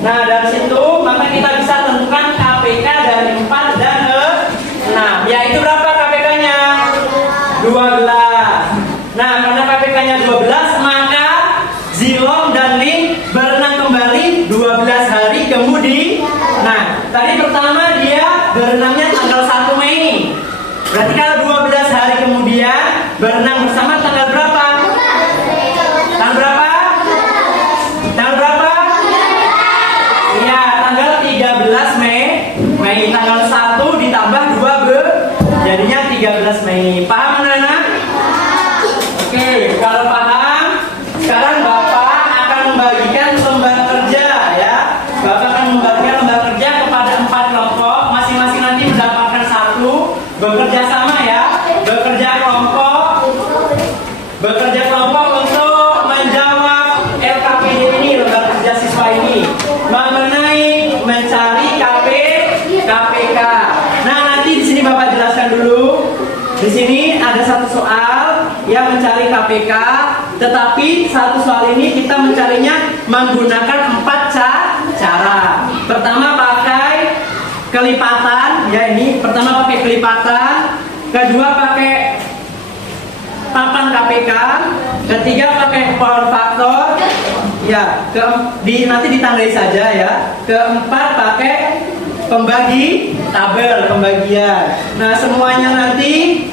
Nah, dari situ maka kita bisa tentukan KPK dari 4 dan 6. Yaitu berapa KPK-nya? 12. Nah, karena KPK-nya 12, maka Zilong dan Ling berenang kembali 12 hari kemudian. Nah, tadi pertama dia berenangnya tanggal 1 Mei. Berarti kalau 12 hari kemudian berenang bersama tanggal berapa? Tanggal berapa? Tanggal berapa? Iya, tanggal 13 Mei. Tanggal 1 ditambah 2 jadinya 13 Mei. Paham anak-anak? Oke, kalau paham, sekarang Bapak akan membagikan lembar kerja ya. Bapak akan membagikan lembar kerja kepada 4 kelompok. Masing-masing nanti mendapatkan 1. Bekerja sama ya. Bekerja kelompok untuk menjawab LKPD ini, lembar kerja siswa ini, mengenai mencari KPK. Nah, nanti di sini Bapak jelaskan dulu. Di sini ada satu soal yang mencari KPK, tetapi satu soal ini kita mencarinya menggunakan 4 cara. Pertama pakai kelipatan, ya ini. Pertama pakai kelipatan, kedua pakai papan KPK, ketiga pakai power factor, ya. Nanti ditandai saja ya. Keempat pakai pembagi tabel, pembagian. Nah, semuanya nanti,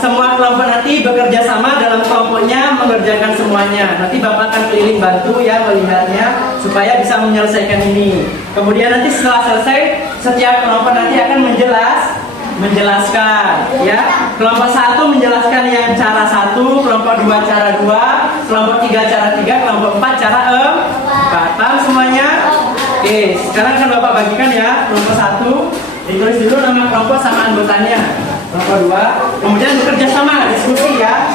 semua kelompok nanti bekerja sama dalam kelompoknya mengerjakan semuanya. Nanti Bapak akan keliling bantu ya melihatnya supaya bisa menyelesaikan ini. Kemudian nanti setelah selesai, setiap kelompok nanti akan menjelaskan ya. Kelompok 1 menjelaskan yang cara 1, kelompok 2 cara 2, kelompok 3 cara 3, kelompok 4 cara 4. Paham semuanya? Oke, sekarang akan Bapak bagikan ya. Kelompok 1 ditulis dulu nama kelompok sama anggotanya. Kelompok 2 kemudian bekerja sama, diskusi ya.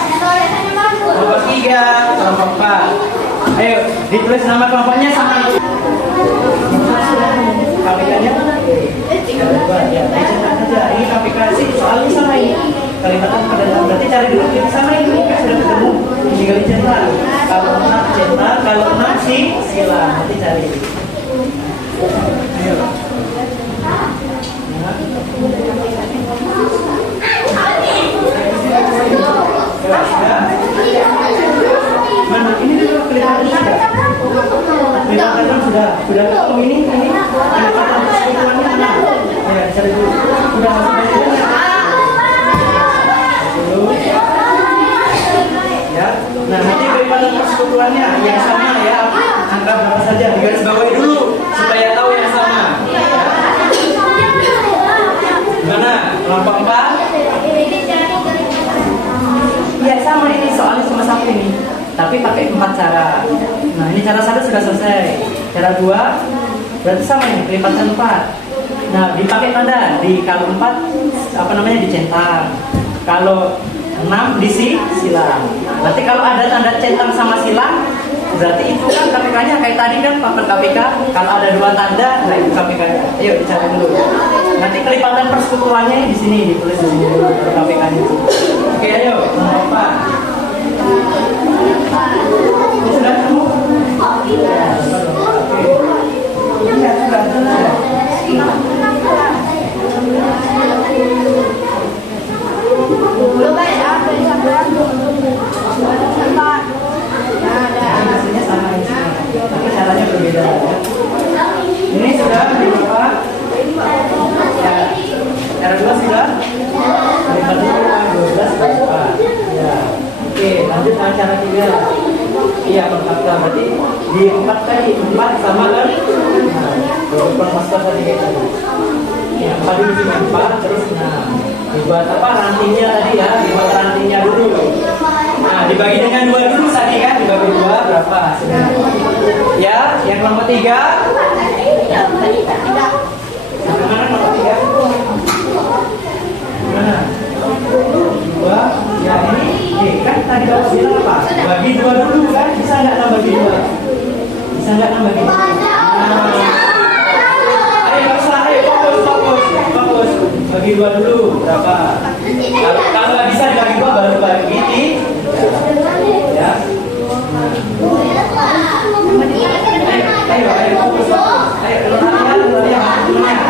Kelompok 3, kelompok 4. Ayo, ditulis nama kelompoknya sama KPK-nya. Ya, dicetak aja. Ini KPK sih soalnya sama ini. Kelipatan pada dalam. Berarti cari dulu kita sama ini kan sudah ketemu. Tinggal dicetak. Kalau 6 cetak, kalau 6 sih silang. Nanti cari. Ayo. Mana ini dulu kelihatan sudah. Kelihatan sudah ketemu ini kelihatan persekutuannya mana? Ya, cari dulu. Sudah masuk dulu. Ya. Nah, nanti kelihatan persekutuannya yang sama ya. Angka berapa saja? Digaris bawahi dulu supaya tahu yang sama. Mana? Kelompok 4? Ya, sama ini soalnya cuma 1 lagi nih, tapi pakai 4 cara. Nah, ini cara 1 sudah selesai. Cara 2 berarti sama nih, kelipatan 4. Nah, dipakai tanda di kalau 4 apa namanya dicentak. Kalau 6 silang. Nah, nanti kalau ada tanda centang sama silang, berarti itu kan KPK-nya kayak tadi kan papan KPK. Kalau ada 2 tanda, nah itu KPK-nya. Ayo dicari dulu. Nanti kelipatan persekutuannya di sini ditulis di sini dulu KPK-nya. Oke, ayo. Apa? Ini sudah ketemu? Ya, sudah. Hasilnya sama ini, tapi caranya berbeda ya. Ini sudah berapa? Ya. Cara 2 sudah? Kelipatan 12 berapa? Ya. Oke, lanjut dengan cara 3. Iya, perhatikan berarti di 4 tadi 4 sama kan? Nah, permasukkan tadi kayak tadi. Ya, 4 dulu juga 4 terus nah dibuat apa rantingnya tadi ya, dibuat rantingnya dulu. Nah, dibagi dengan 2 dulu tadi kan, dibagi 2 berapa hasilnya? Ya, yang nomor 3. Mana nomor 3? Mana? 2. Ya ini kan tadi kamu bilang apa? Bagi 2 dulu kan, bisa nggak nambah 2? Bisa nggak nambah 2? Nah, ayo fokus. Bagi 2 dulu berapa? Kalau nggak bisa dibagi 2 baru bagi ini. Ya. Ayo fokus. Ayo latihan.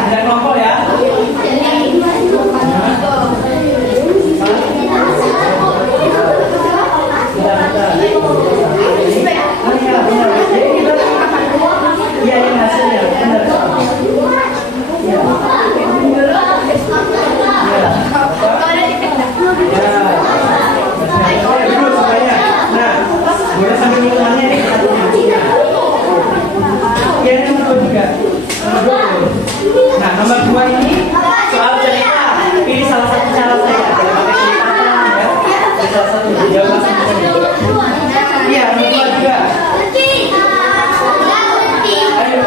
Ada kelompok ya. Iya, ini hasilnya benar. Iya. Boleh sambil minumannya nih. Ya, ini nomor 2 juga. Nomor 2. Nah, nomor 2 ini soal cerita. Pilih salah satu cara saya. Pakai kelipatan ya. Pilih salah satu. Jawab langsung saja. Iya, nomor 2 juga. Ayo,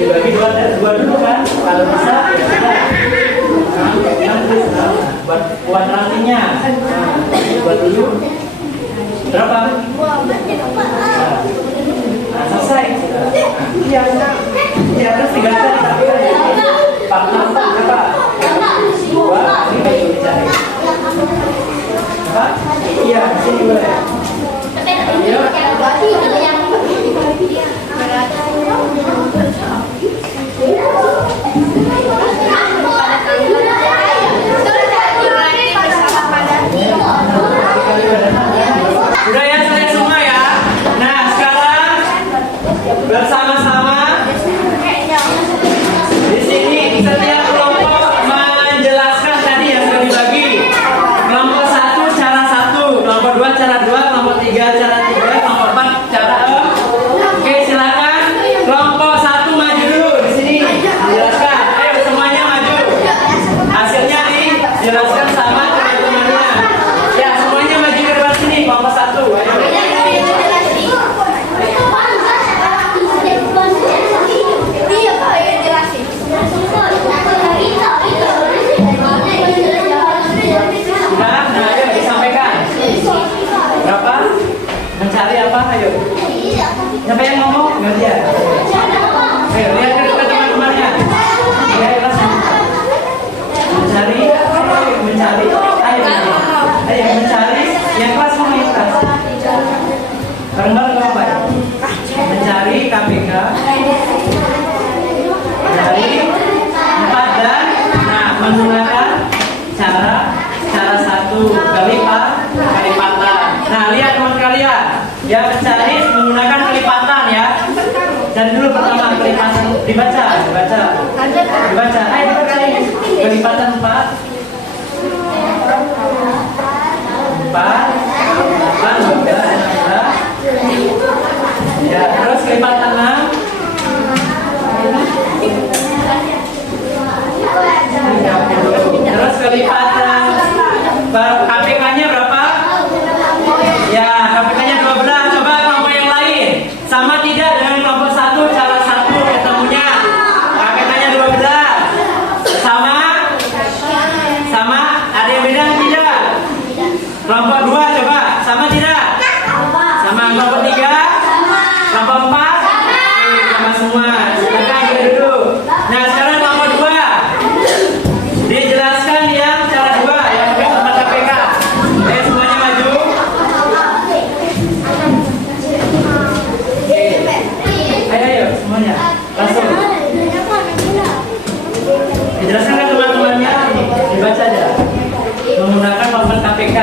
dibagi 2 dulu kan, kalau bisa ya sudah. Buat nantinya. Buat dulu berapa? Nah, selesai. Iya, terus 3 kali tapi 4 berapa? 2 ini dicari. Apa? Iya, sini boleh. Sudah ya, saya semua ya. Nah, sekarang bersama-sama di sini setiap kelompok menjelaskan tadi yang sudah dibagi. Kelompok 1 cara 1, kelompok 2 cara 2, kelompok 3 cara 3, kelompok 4 cara 4. Oke, silakan. Kelompok 1 maju dulu di sini. Jelaskan. Ayo semuanya maju. Hasilnya dijelaskan sama teman-temannya. Ya, semuanya maju ke depan sini. Kelompok 1. Ayo. Nah, ayo disampaikan. Berapa? Mencari apa? Ayo. Siapa yang ngomong? Ganti ya. Ayo, lihat ke teman-temannya. Ya, langsung. Mencari. Ayo, mencari. Yang kelas sama yang kelas. Bareng-bareng apa? Mencari KPK. Mencari 4 dan menggunakan cara 1 kelipatan. Nah, lihat teman kalian. Ya, mencari menggunakan kelipatan ya. Dan dulu pertama kelipatan dibaca. Ayo dibaca ini. Kelipatan 4. 4, 8, 12, 16. Ya, terus kelipatan 6. Terus kelipatan KPK-nya berapa? Ya, KPK-nya 12. Coba kelompok yang lain. Sama tidak dengan kelompok 1 cara 1 ketemunya? KPK-nya 12. Sama? Sama? Ada yang beda tidak? Kelompok 2 coba. Sama tidak? Sama. Kelompok 3? Kelompok 4? Oke, sama semua. Silakan duduk. Nah, sekarang kelompok 2. Dijelaskan yang cara 2 yang pakai tempat KPK. Ayo semuanya maju. Ayo semuanya. Langsung. Dijelaskan ke teman-temannya. Dibaca aja. Menggunakan format KPK.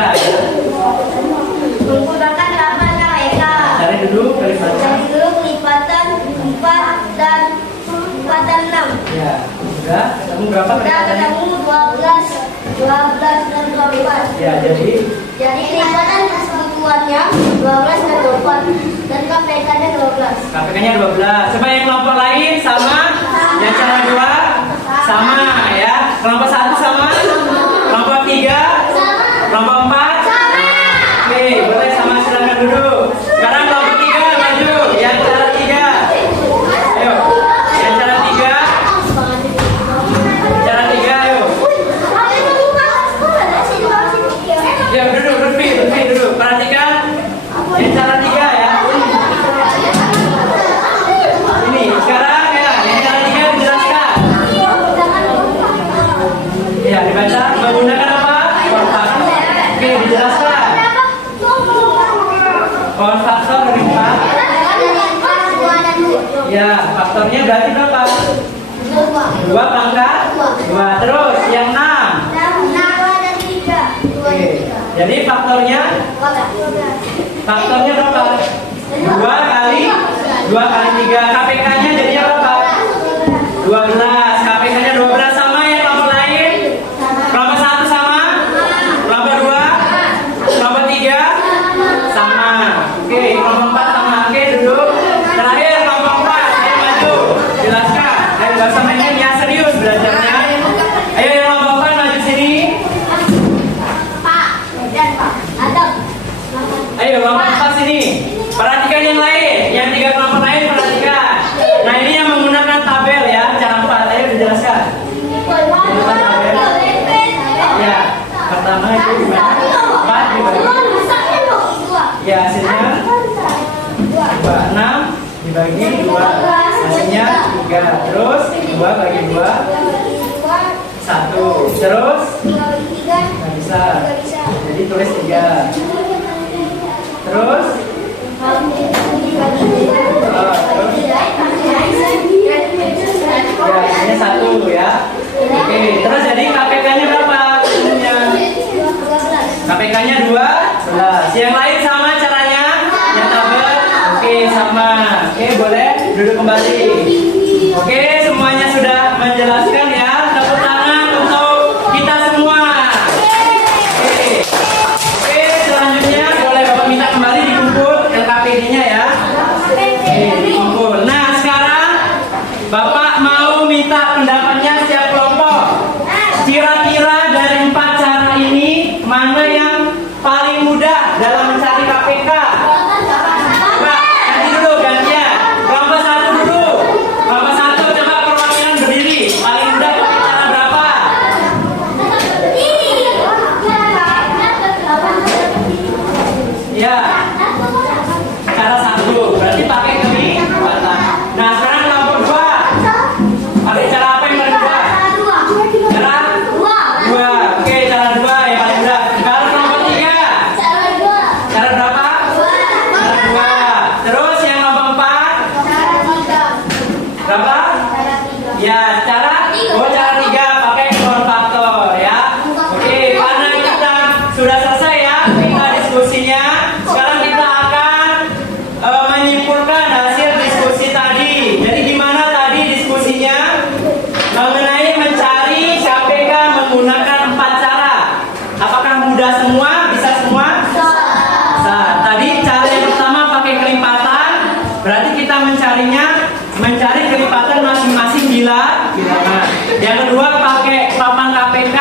Menggunakan format KPK. Cari duduk, kelipatan. Kelipatan 4 dan 6. Ya, sudah. Ketemu berapa Kita kelipatannya? ketemu 12 dan 12. Ya, jadi Kelipatan persekutuannya 12 dan 4 dan KPK-nya 12. KPK-nya 12. Coba yang kelompok lain sama? Yang cara 2 sama ya. Kelompok 1 sama? Kelompok 3? Kelompok 4? Oke, boleh sama, silakan duduk. Sekarang kelompok 3 maju. Yang cara 3. Ayo. Yang cara 3. Cara 3 ayo. Ya, duduk, duduk. Perhatikan. Yang cara 3 ya. Ini sekarang ya, yang cara 3 dijelaskan. Ya, dibaca menggunakan apa? Kotak. Oke, dijelaskan. Power faktor dari 4. Ya, faktornya berarti berapa? 2 pangkat 2. Terus yang 6. Oke. Jadi faktornya berapa? 2 kali 3. KPK-nya jadinya berapa? 12. KPK-nya 12 sama ya kelompok lain? Kelompok 1 sama? Kelompok 2? Kelompok 3? Sama. Oke, kelompok 4 sama. Oke, duduk. Terakhir kelompok 4. Ayo maju. Jelaskan. Ayo gak usah main ya, serius belajarnya. Ayo yang kelompok 4 maju sini. Ayo kelompok 4 sini. Perhatikan yang lain. Yang 3 kelompok lain perhatikan. Nah, ini yang menggunakan tabel ya, cara 4. Ayo dijelaskan. Ya, pertama itu gimana? 4 dibagi. Ya, hasilnya 6 dibagi 2. Hasilnya 3. Terus 2 bagi 2 1. Terus nggak bisa. Jadi tulis 3. Terus ya, ini 1 ya. Oke, terus jadi KPK-nya berapa? KPK-nya 12. Yang lain sama caranya? Yang tabel? Oke, sama. Oke, boleh duduk kembali. Oke, semuanya sudah menjelaskan ya. Tepuk tangan untuk kita semua. Oke, selanjutnya boleh Bapak minta kembali dikumpul LKPD-nya ya. Oke, dikumpul. Nah, sekarang Bapak mau minta pendapatnya setiap kelompok. Kira-kira dari 4 cara ini mana yang paling mudah dalam mencari KPK? Coba ganti dulu gantian. Kelompok 1 dulu. Kelompok 1 coba bilangan. Yang kedua pakai papan KPK.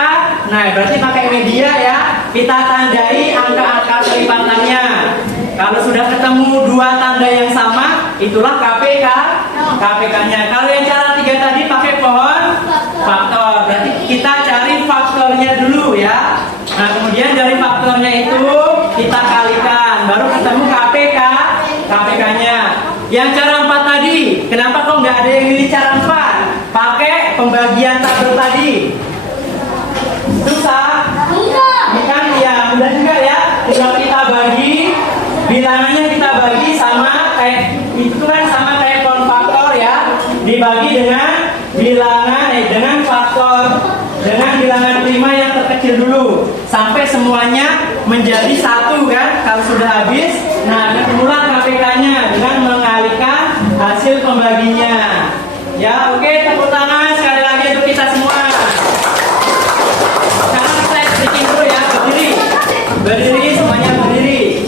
Nah, berarti pakai media ya. Kita tandai angka-angka kelipatannya. Kalau sudah ketemu dua tanda yang sama, itulah KPK-nya. Kalau yang cara 3 tadi pakai pohon faktor. Berarti kita cari faktornya dulu ya. Nah, kemudian dari faktornya itu kita kalikan, baru ketemu KPK-nya. Yang cara 4 tadi, kenapa kok nggak ada yang milih cara 4? Pakai pembagian tabel tadi. Susah? Bukan ya, mudah juga ya. Tinggal kita bagi, bilangannya kita bagi sama kayak itu kan sama kayak pohon faktor ya. Dibagi dengan bilangan dengan faktor, dengan bilangan prima yang terkecil dulu sampai semuanya menjadi 1 kan. Kalau sudah habis, nah ketemulah KPK-nya dengan mengalihkan hasil pembaginya. Ya, oke, tepuk tangan sekali lagi untuk kita semua. Sekarang kita bikin dulu ya, berdiri semuanya berdiri.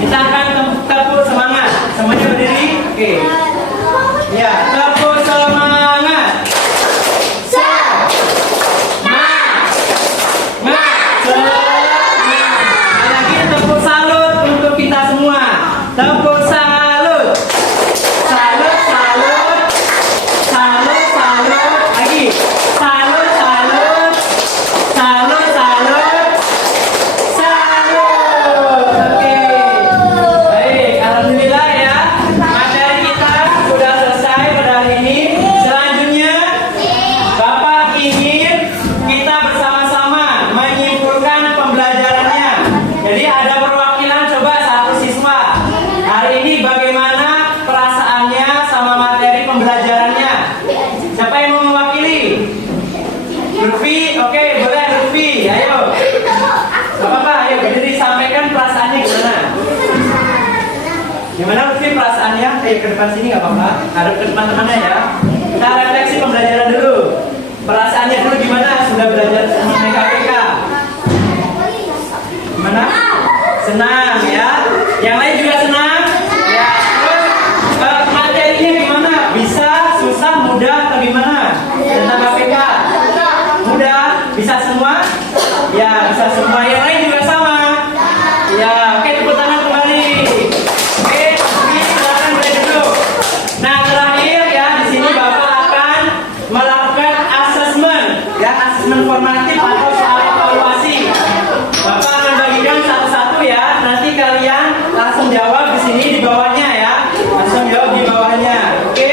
Kita akan tepuk semangat, semuanya berdiri. Oke. Ya, tepuk semangat. Lagi tepuk salut untuk kita semua. Tepuk salut. Salut, salut. Salut, salut. Lagi. Salut, salut. Salut, salut. Salut. Oke. Baik, alhamdulillah ya. Materi kita sudah selesai pada hari ini. Selanjutnya Bapak ingin kita bersama-sama menyimpulkan pembelajarannya. Jadi ada perwakilan, coba 1 siswa. Hari ini bagaimana perasaannya sama materi pembelajarannya? Siapa yang mau mewakili? Lutfi, oke, boleh Lutfi, ayo. Gak apa-apa, ayo berdiri, sampaikan perasaannya gimana? Gimana Lutfi perasaannya? Ayo ke depan sini gak apa-apa. Hadap ke depan temannya ya. Kita refleksi pembelajaran dulu. Perasaannya dulu gimana? Sudah belajar mengenai KPK? Gimana? Senang ya. Yang lain juga senang? Ya. Terus materinya gimana? Bisa, susah, mudah atau gimana? Tentang KPK? Mudah? Bisa semua? Ya, bisa semua. Yang lain juga sama? Ya, oke, tepuk tangan kembali. Oke, ini silakan belajar dulu. Nah, terakhir ya, di sini Bapak akan melakukan asesmen, ya, asesmen formatif atau soal evaluasi. Bapak akan bagikan satu-satu ya. Nanti kalian langsung jawab di sini di bawahnya ya. Langsung jawab di bawahnya. Oke?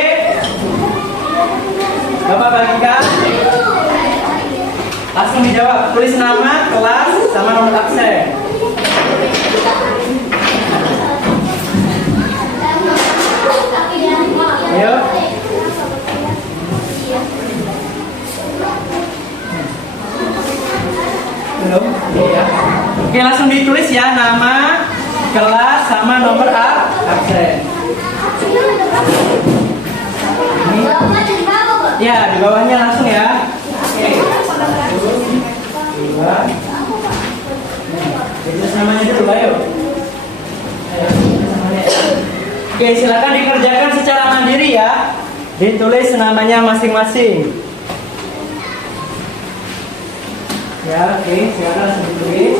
Bapak bagikan. Langsung dijawab. Tulis nama, kelas, sama nomor absen. Ayo. Belum? Iya. Oke, langsung ditulis ya nama, kelas, sama nomor absen. Ya, di bawahnya langsung ya. Oke. 2. Tulis namanya dulu, ayo. Oke, silakan dikerjakan secara mandiri ya. Ditulis namanya masing-masing. Ya, oke, silakan langsung ditulis.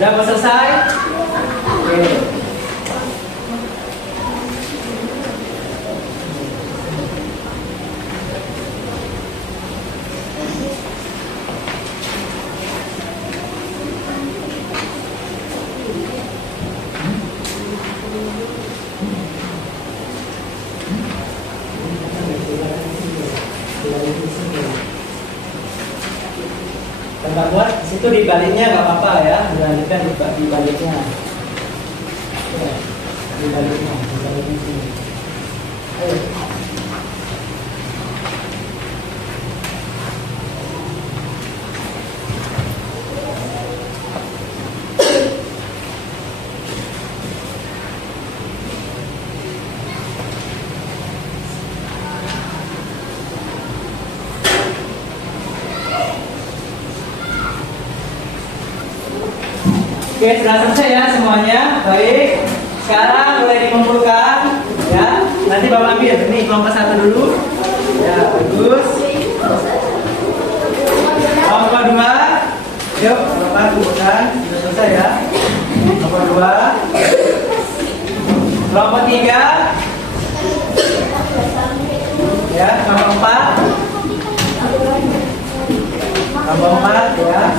Udah mau selesai? Oke. Tempat buat situ di baliknya nggak apa-apa ya, dilanjutkan di baliknya. Ya, di baliknya sini. Ayo. Oke, sudah selesai ya semuanya. Baik, sekarang boleh dikumpulkan ya. Nanti Bapak ambil ini kelompok 1 dulu. Ya, bagus. Kelompok 2. Yuk, Bapak kumpulkan. Sudah selesai ya. Kelompok 2. Kelompok 3. Ya, kelompok 4. Kelompok 4 ya.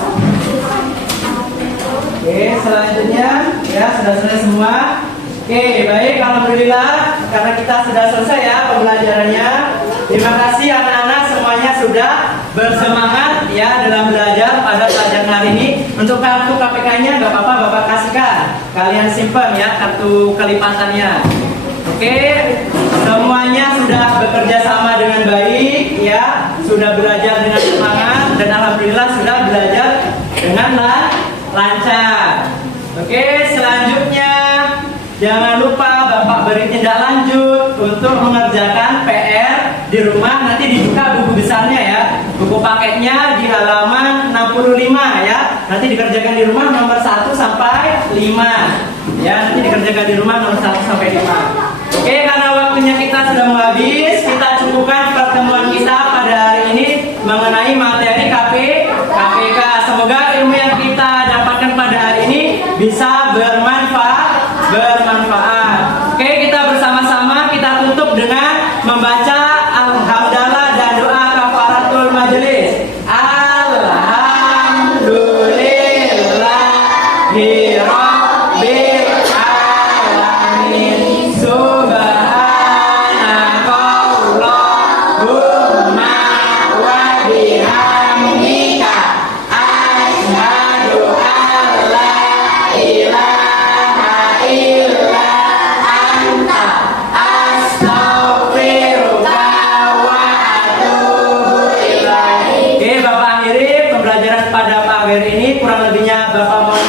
Oke, selanjutnya ya sudah selesai semua. Oke, baik, alhamdulillah karena kita sudah selesai ya pembelajarannya. Terima kasih anak-anak semuanya sudah bersemangat ya dalam belajar pada pelajaran hari ini. Untuk kartu KPK-nya nggak apa-apa Bapak kasihkan. Kalian simpan ya kartu kelipatannya. Oke, semuanya sudah bekerja sama dengan baik ya, sudah belajar dengan semangat dan alhamdulillah sudah belajar dengan lancar. Oke, selanjutnya jangan lupa Bapak beri tindak lanjut untuk mengerjakan PR di rumah. Nanti dibuka buku besarnya ya, buku paketnya di halaman 65 ya. Nanti dikerjakan di rumah nomor 1 sampai 5 ya. Nanti dikerjakan di rumah nomor 1 sampai 5. Oke, karena waktunya kita sudah mau habis, kita cukupkan pertemuan kita pada hari ini mengenai materi KPK. Semoga ilmu yang kita dapatkan pada hari ini bisa bermanfaat. Oke, kita bersama-sama kita tutup dengan membaca alhamdulillah dan doa kafaratul majelis. Alhamdulillahirabbil alamin. Subhanakallahumma wa bihamdika asyhadu an la ilaha illa anta astaghfiruka wa atubu ilaik. Oke, Bapak akhiri pembelajaran pada pagi hari ini. Kurang lebihnya Bapak mohon